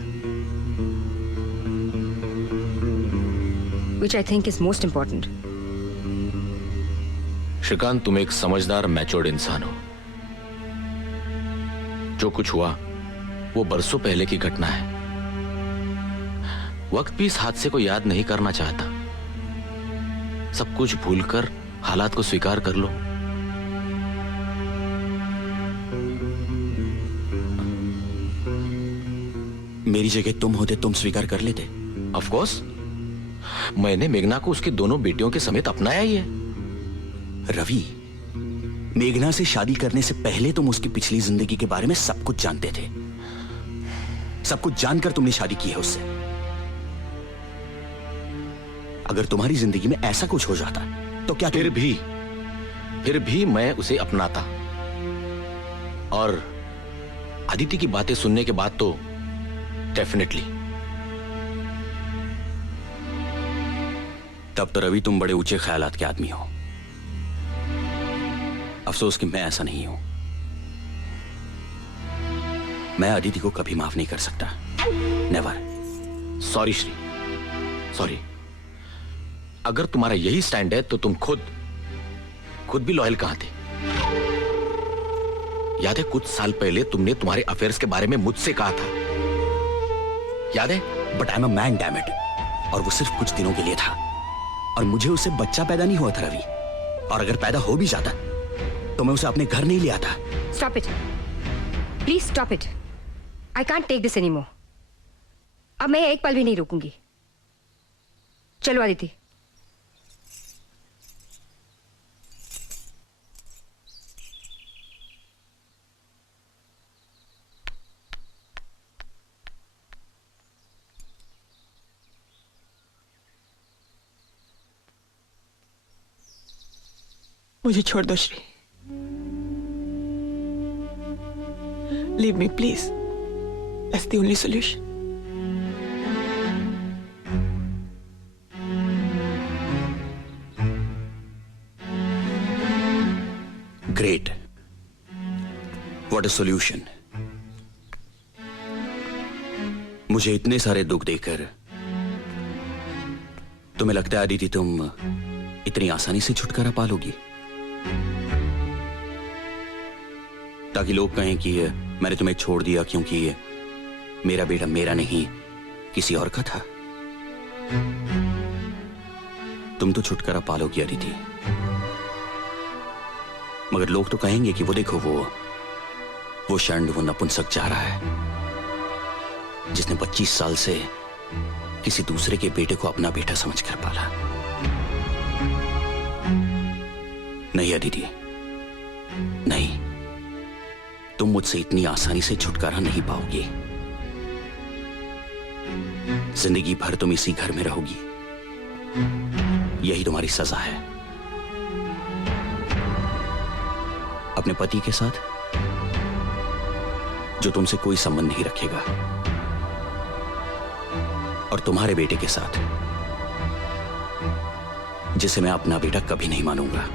which I think is most important. Shrikant, तुम एक समझदार मैच्योर्ड इंसान हो। जो कुछ हुआ वो बरसों पहले की घटना है, वक्त भी इस हादसे को याद नहीं करना चाहता। सब कुछ भूलकर हालात को स्वीकार कर लो। मेरी जगह तुम होते, तुम स्वीकार कर लेते? ऑफ कोर्स, मैंने मेघना को उसकी दोनों बेटियों के समेत अपनाया ही है। रवि, मेघना से शादी करने से पहले तुम उसकी पिछली जिंदगी के बारे में सब कुछ जानते थे। सब कुछ जानकर तुमने शादी की है उससे। अगर तुम्हारी जिंदगी में ऐसा कुछ हो जाता तो क्या फिर भी मैं उसे अपनाता। और अदिति की बातें सुनने के बाद तो डेफिनेटली। तब तो रवि तुम बड़े ऊंचे ख्यालात के आदमी हो। अफसोस कि मैं ऐसा नहीं हूं। मैं अदिति को कभी माफ नहीं कर सकता। नेवर। Sorry Shri, sorry. अगर तुम्हारा यही स्टैंड है तो तुम खुद भी लॉयल कहां थे? याद है कुछ साल पहले तुमने तुम्हारे अफेयर्स के बारे में मुझसे कहा था, याद है? But I am a man, damn it. और वो सिर्फ कुछ दिनों के लिए था। और मुझे उससे बच्चा पैदा नहीं हुआ था रवि। और अगर पैदा हो भी जाता तो मैं उसे अपने घर नहीं ले आता। Stop it, please stop it. I can't take this anymore. अब मैं एक पल भी नहीं रुकूंगी। चलो अदिति। मुझे छोड़ दो Shri. Leave me please. That's the only solution. Great. What a solution. मुझे इतने सारे दुख देकर तुम्हें लगता है अदिति तुम इतनी आसानी से छुटकारा पालोगी? ताकि लोग कहें कि मैंने तुम्हें छोड़ दिया क्योंकि मेरा बेटा मेरा नहीं किसी और का था। तुम तो छुटकारा पालोगी अदिति, मगर लोग तो कहेंगे कि वो देखो वो षंड, वो नपुंसक जा रहा है जिसने 25 साल से किसी दूसरे के बेटे को अपना बेटा समझकर पाला। नहीं अदिति, नहीं, तुम मुझसे इतनी आसानी से छुटकारा नहीं पाओगी। जिंदगी भर तुम इसी घर में रहोगी। यही तुम्हारी सजा है। अपने पति के साथ जो तुमसे कोई संबंध नहीं रखेगा, और तुम्हारे बेटे के साथ जिसे मैं अपना बेटा कभी नहीं मानूंगा।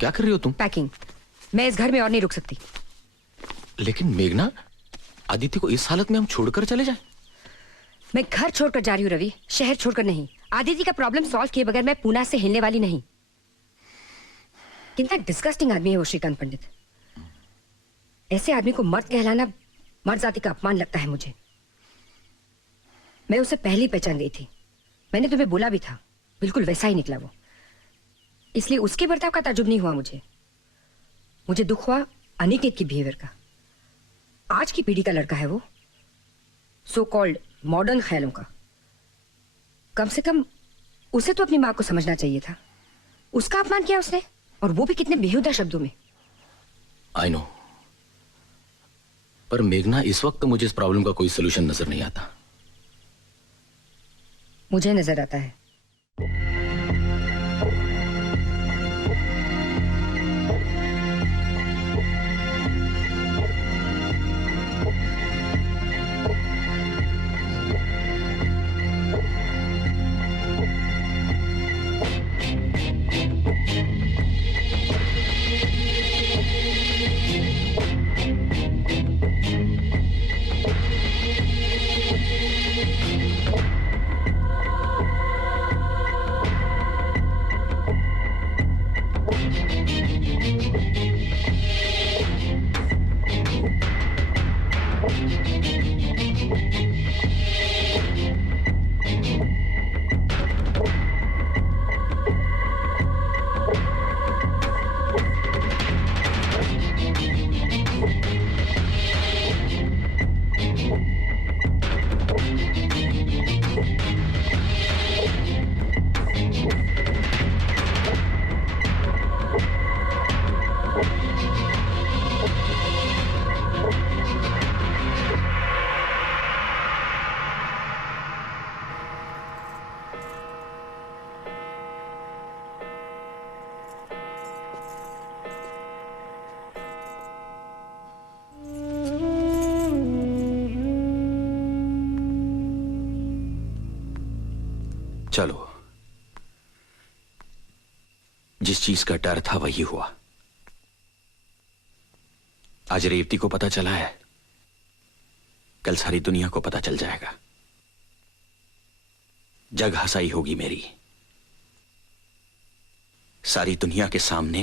क्या कर रही हो तुम? पैकिंग। मैं इस घर में और नहीं रुक सकती। लेकिन मेघना, आदित्य को इस हालत में हम छोड़कर चले जाएं? मैं घर छोड़कर जा रही हूँ रवि, शहर छोड़कर नहीं। आदित्य का प्रॉब्लम सॉल्व किए बगैर मैं पूना से हिलने वाली नहीं। कितना डिस्गस्टिंग आदमी है वो श्रीकांत पंडित। ऐसे आदमी को मर्द कहलाना मर्द जाति का अपमान लगता है मुझे। मैं उसे पहले ही पहचान गई थी। मैंने तुम्हें बोला भी था, बिल्कुल वैसा ही निकला वो। इसलिए उसके बर्ताव का ताज्जुब नहीं हुआ मुझे दुख हुआ अनिकेत की बिहेवियर का। आज की पीढ़ी का लड़का है वो, सो कॉल्ड मॉडर्न ख्यालों का। कम से कम उसे तो अपनी मां को समझना चाहिए था। उसका अपमान किया उसने, और वो भी कितने बेहुदा शब्दों में। आई नो, पर मेघना इस वक्त मुझे इस प्रॉब्लम का कोई सोल्यूशन नजर नहीं आता। मुझे नजर आता है। चलो, जिस चीज का डर था वही हुआ। आज रेवती को पता चला है, कल सारी दुनिया को पता चल जाएगा। जग हंसाई होगी मेरी। सारी दुनिया के सामने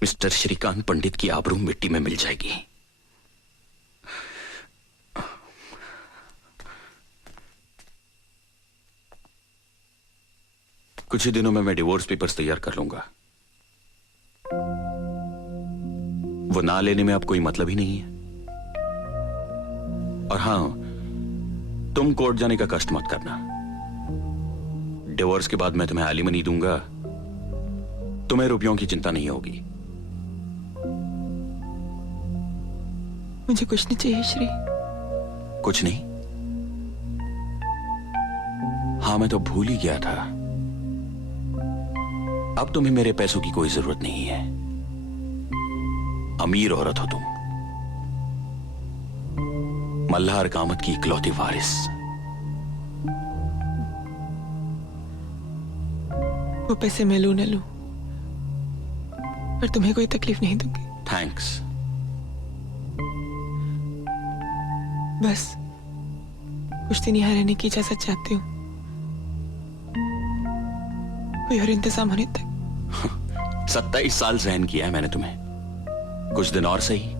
मिस्टर श्रीकांत पंडित की आबरू मिट्टी में मिल जाएगी। कुछ ही दिनों में मैं डिवोर्स पेपर्स तैयार कर लूंगा। वो ना लेने में अब कोई मतलब ही नहीं है। और हां, तुम कोर्ट जाने का कष्ट मत करना। डिवोर्स के बाद मैं तुम्हें एलिमनी दूंगा, तुम्हें रुपयों की चिंता नहीं होगी। मुझे कुछ नहीं चाहिए श्री। कुछ नहीं? हाँ, मैं तो भूल ही गया था। अब तुम्हें मेरे पैसों की कोई जरूरत नहीं है। अमीर औरत हो तुम, मल्हार कामत की इकलौती वारिस। वो पैसे मैं लूं न लूं, पर तुम्हें कोई तकलीफ नहीं दूंगी। थैंक्स। बस कुछ दिन यहाँ रहने की इजाजत चाहती हूँ, कोई और इंतजाम होने तक। 27 साल सहन किया है मैंने तुम्हें, कुछ दिन और सही।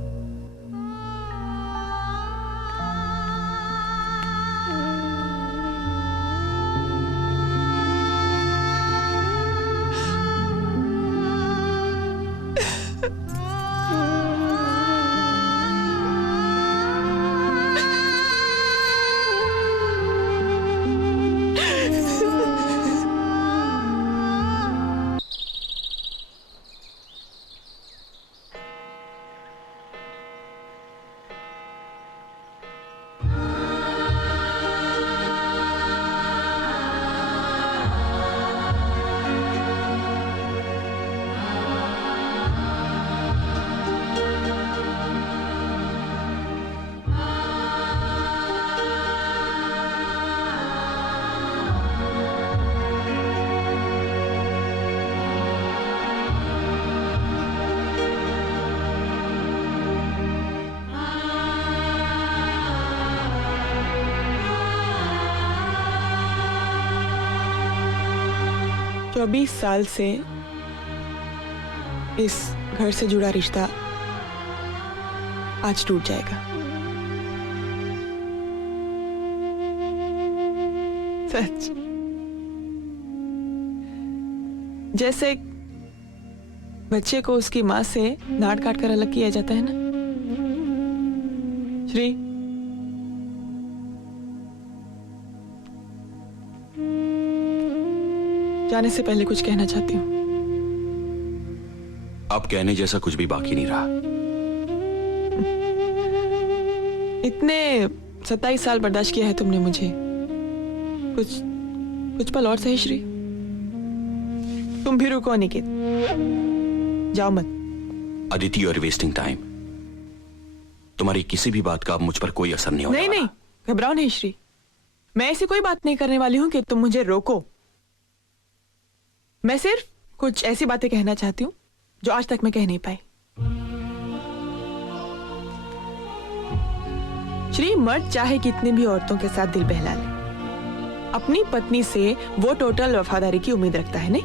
तो 20 साल से इस घर से जुड़ा रिश्ता आज टूट जाएगा। सच, जैसे बच्चे को उसकी मां से डांट काट कर अलग किया जाता है ना श्री। जाने से पहले कुछ कहना चाहती हूँ। अब कहने जैसा कुछ भी बाकी नहीं रहा। इतने 27 साल बर्दाश्त किया है तुमने मुझे, कुछ पल और सही श्री। तुम भी रुको निकेत, जाओ मत। Aditi, you are wasting time. तुम्हारी किसी भी बात का अब मुझ पर कोई असर नहीं होने वाला। नहीं, घबराओ नहीं श्री। मैं ऐसी कोई बात नहीं करने वाली हूं कि तुम मुझे रोको। मैं सिर्फ कुछ ऐसी बातें कहना चाहती हूँ जो आज तक मैं कह नहीं पाई। श्री, मर्द चाहे कितनी भी औरतों के साथ दिल बहला ले, अपनी पत्नी से वो टोटल वफादारी की उम्मीद रखता है, नहीं?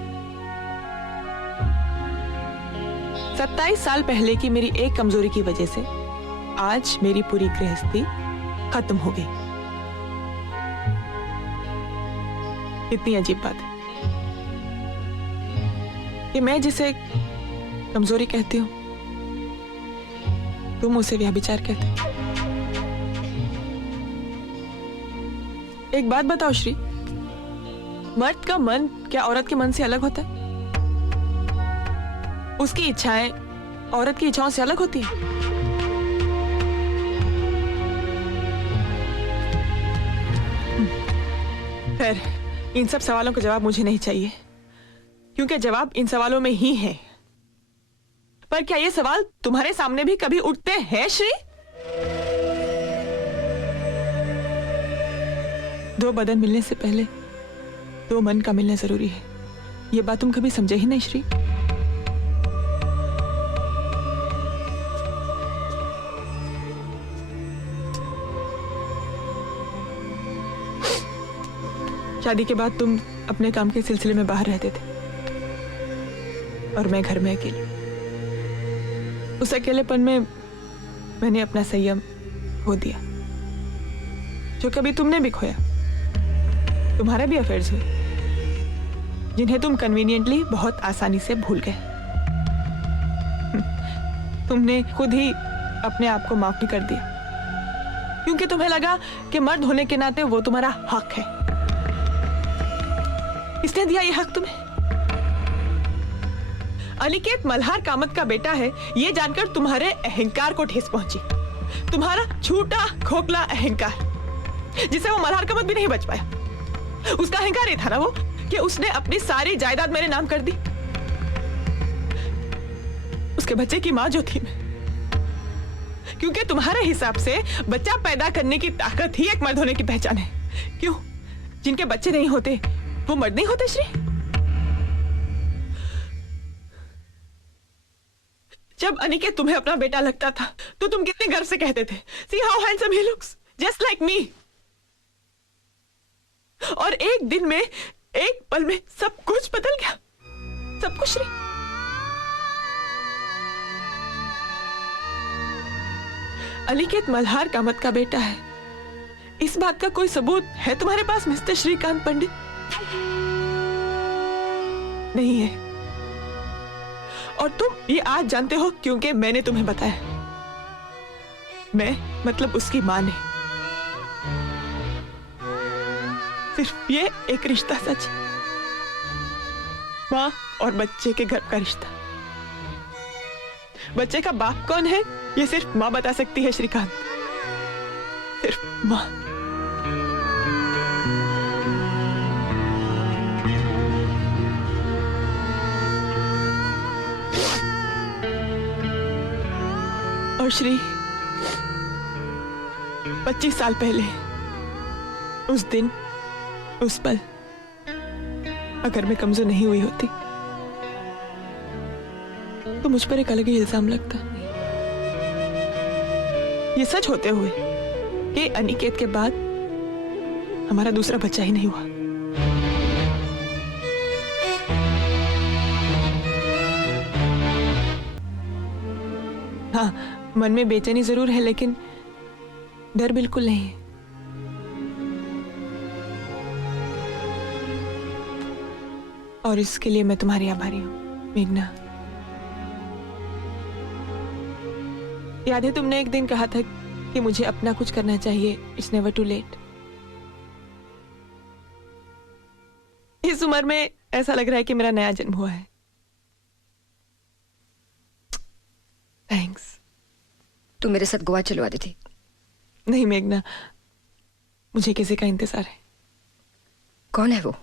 27 साल पहले की मेरी एक कमजोरी की वजह से आज मेरी पूरी गृहस्थी खत्म हो गई। कितनी अजीब बात है कि मैं जिसे कमजोरी कहती हूं, तुम उसे व्यभिचार कहते हो। एक बात बताओ श्री, मर्द का मन क्या औरत के मन से अलग होता है? उसकी इच्छाएं औरत की इच्छाओं से अलग होती हैं? खैर, इन सब सवालों का जवाब मुझे नहीं चाहिए, क्योंकि जवाब इन सवालों में ही है। पर क्या ये सवाल तुम्हारे सामने भी कभी उठते हैं श्री? दो बदन मिलने से पहले दो मन का मिलना जरूरी है, ये बात तुम कभी समझे ही नहीं श्री। शादी के बाद तुम अपने काम के सिलसिले में बाहर रहते थे और मैं घर में अकेली। उस अकेलेपन में मैंने अपना संयम खो दिया, जो कभी तुमने भी खोया। तुम्हारे भी अफेयर्स हुए जिन्हें तुम कन्वीनियंटली बहुत आसानी से भूल गए। तुमने खुद ही अपने आप को माफ भी कर दिया, क्योंकि तुम्हें लगा कि मर्द होने के नाते वो तुम्हारा हक है। किसने दिया ये हक तुम्हें? अनिकेत मल्हार कामत का बेटा है, ये जानकर तुम्हारे अहंकार को ठेस पहुंची। तुम्हारा झूठा खोखला अहंकार, जिसे वो मल्हार कामत भी नहीं बच पाया। उसका अहंकार ये था ना वो कि उसने अपनी सारी जायदाद मेरे नाम कर दी। उसके बच्चे की मां जो थी मैं, क्योंकि तुम्हारे हिसाब से बच्चा पैदा करने की ताकत ही एक मर्द होने की पहचान है। क्यों? जिनके बच्चे नहीं होते वो मर्द नहीं होते श्री? जब अनिकेत तुम्हें अपना बेटा लगता था तो तुम कितने गर्व से कहते थे, See how handsome he looks, just like me। और एक दिन में, एक पल में सब कुछ बदल गया, सब कुछ श्री। अनिकेत मल्हार कामत का बेटा है, इस बात का कोई सबूत है तुम्हारे पास मिस्टर श्रीकांत पंडित? नहीं है। और तुम ये आज जानते हो क्योंकि मैंने तुम्हें बताया। मैं मतलब उसकी मां ने। सिर्फ ये एक रिश्ता सच, मां और बच्चे के घर का रिश्ता। बच्चे का बाप कौन है ये सिर्फ मां बता सकती है श्रीकांत, सिर्फ मां। और श्री, 25 साल पहले उस दिन, उस पल, अगर मैं कमजोर नहीं हुई होती तो मुझ पर एक अलग ही इल्जाम लगता। ये सच होते हुए कि अनिकेत के बाद हमारा दूसरा बच्चा ही नहीं हुआ। हाँ, मन में बेचैनी जरूर है, लेकिन डर बिल्कुल नहीं है। और इसके लिए मैं तुम्हारी आभारी हूं मेघना। याद है तुमने एक दिन कहा था कि मुझे अपना कुछ करना चाहिए, इट्स नेवर टू लेट। इस उम्र में ऐसा लग रहा है कि मेरा नया जन्म हुआ है। थैंक्स। तू मेरे साथ गोवा चलो आदिति। नहीं मेघना, मुझे किसी का इंतजार है। कौन है वो?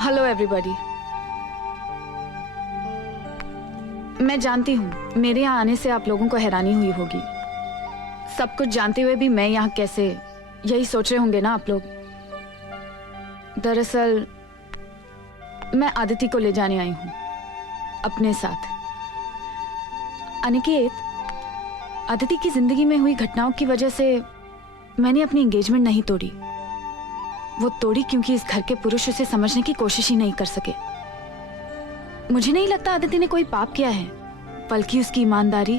Hello everybody. मैं जानती हूँ मेरे यहाँ आने से आप लोगों को हैरानी हुई होगी। सब कुछ जानते हुए भी मैं यहाँ कैसे, यही सोच रहे होंगे ना आप लोग। दरअसल मैं आदिति को ले जाने आई हूँ अपने साथ। अनिकेत, आदिति की जिंदगी में हुई घटनाओं की वजह से मैंने अपनी एंगेजमेंट नहीं तोड़ी। वो तोड़ी क्योंकि इस घर के पुरुष उसे समझने की कोशिश ही नहीं कर सके। मुझे नहीं लगता आदिति ने कोई पाप किया है, बल्कि उसकी ईमानदारी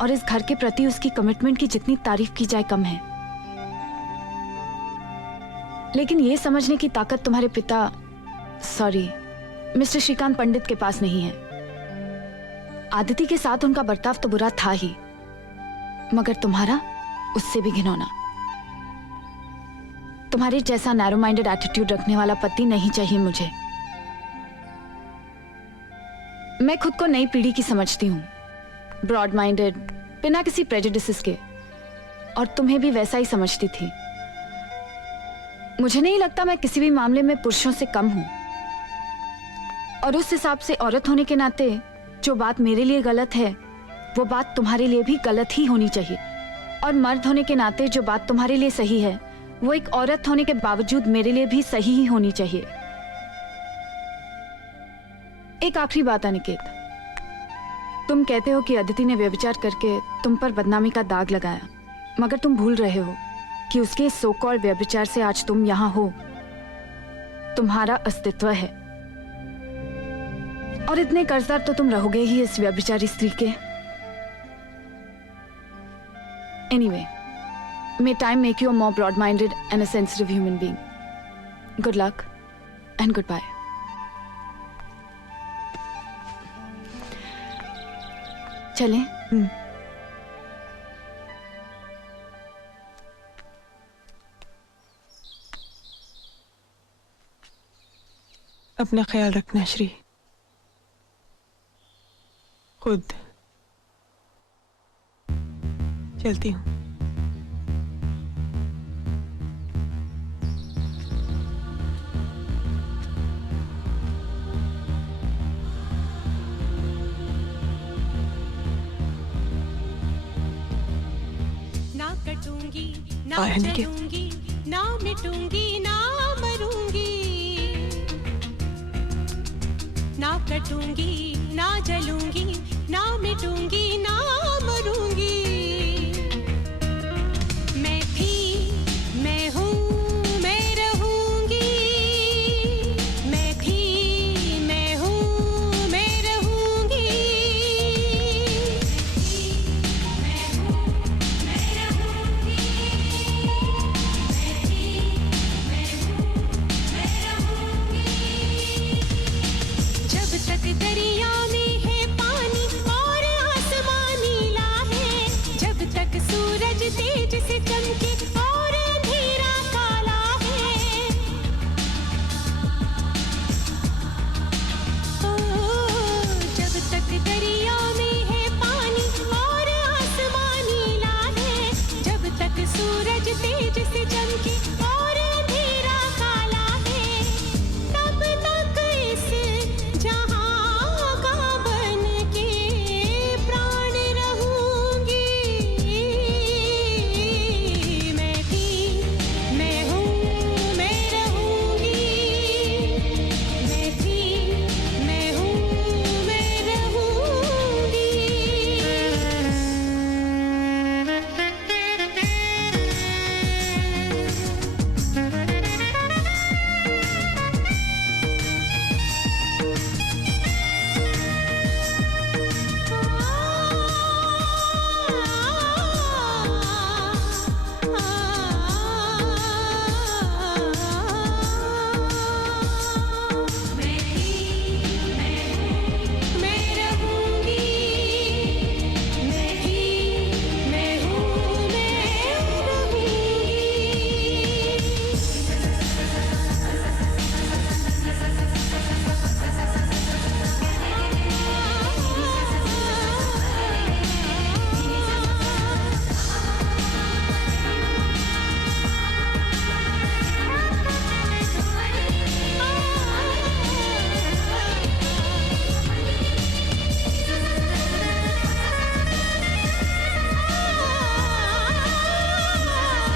और इस घर के प्रति उसकी कमिटमेंट की जितनी तारीफ की जाए कम है। लेकिन ये समझने की ताकत तुम्हारे पिता, सॉरी मिस्टर श्रीकांत पंडित के पास नहीं है। आदिति के साथ उनका बर्ताव तो बुरा था ही, मगर तुम्हारा उससे भी घिनौना। तुम्हारे जैसा नैरो माइंडेड एटीट्यूड रखने वाला पति नहीं चाहिए मुझे। मैं खुद को नई पीढ़ी की समझती हूँ, ब्रॉड माइंडेड, बिना किसी प्रेजुडिसेस के, और तुम्हें भी वैसा ही समझती थी। मुझे नहीं लगता मैं किसी भी मामले में पुरुषों से कम हूं, और उस हिसाब से औरत होने के नाते जो बात मेरे लिए गलत है वो बात तुम्हारे लिए भी गलत ही होनी चाहिए। और मर्द होने के नाते जो बात तुम्हारे लिए सही है वो एक औरत होने के बावजूद मेरे लिए भी सही ही होनी चाहिए। एक आखिरी बात अनिकेत, तुम कहते हो कि अदिति ने व्यभिचार करके तुम पर बदनामी का दाग लगाया, मगर तुम भूल रहे हो कि उसके सो कॉल्ड व्यभिचार से आज तुम यहाँ हो, तुम्हारा अस्तित्व है। और इतने कर्जदार तो तुम रहोगे ही इस व्यभिचारी स्त्री के। Anyway, may time make you a more broad-minded and a sensitive human being. Good luck and goodbye. चलें? अपना ख्याल रखना श्री, खुद। चलती हूँ। ना कटूंगी ना बाय अनिकेत। चलूंगी ना मिटूंगी ना मरूंगी, ना कटूंगी ना जलूंगी ना मिटूंगी ना मरूंगी।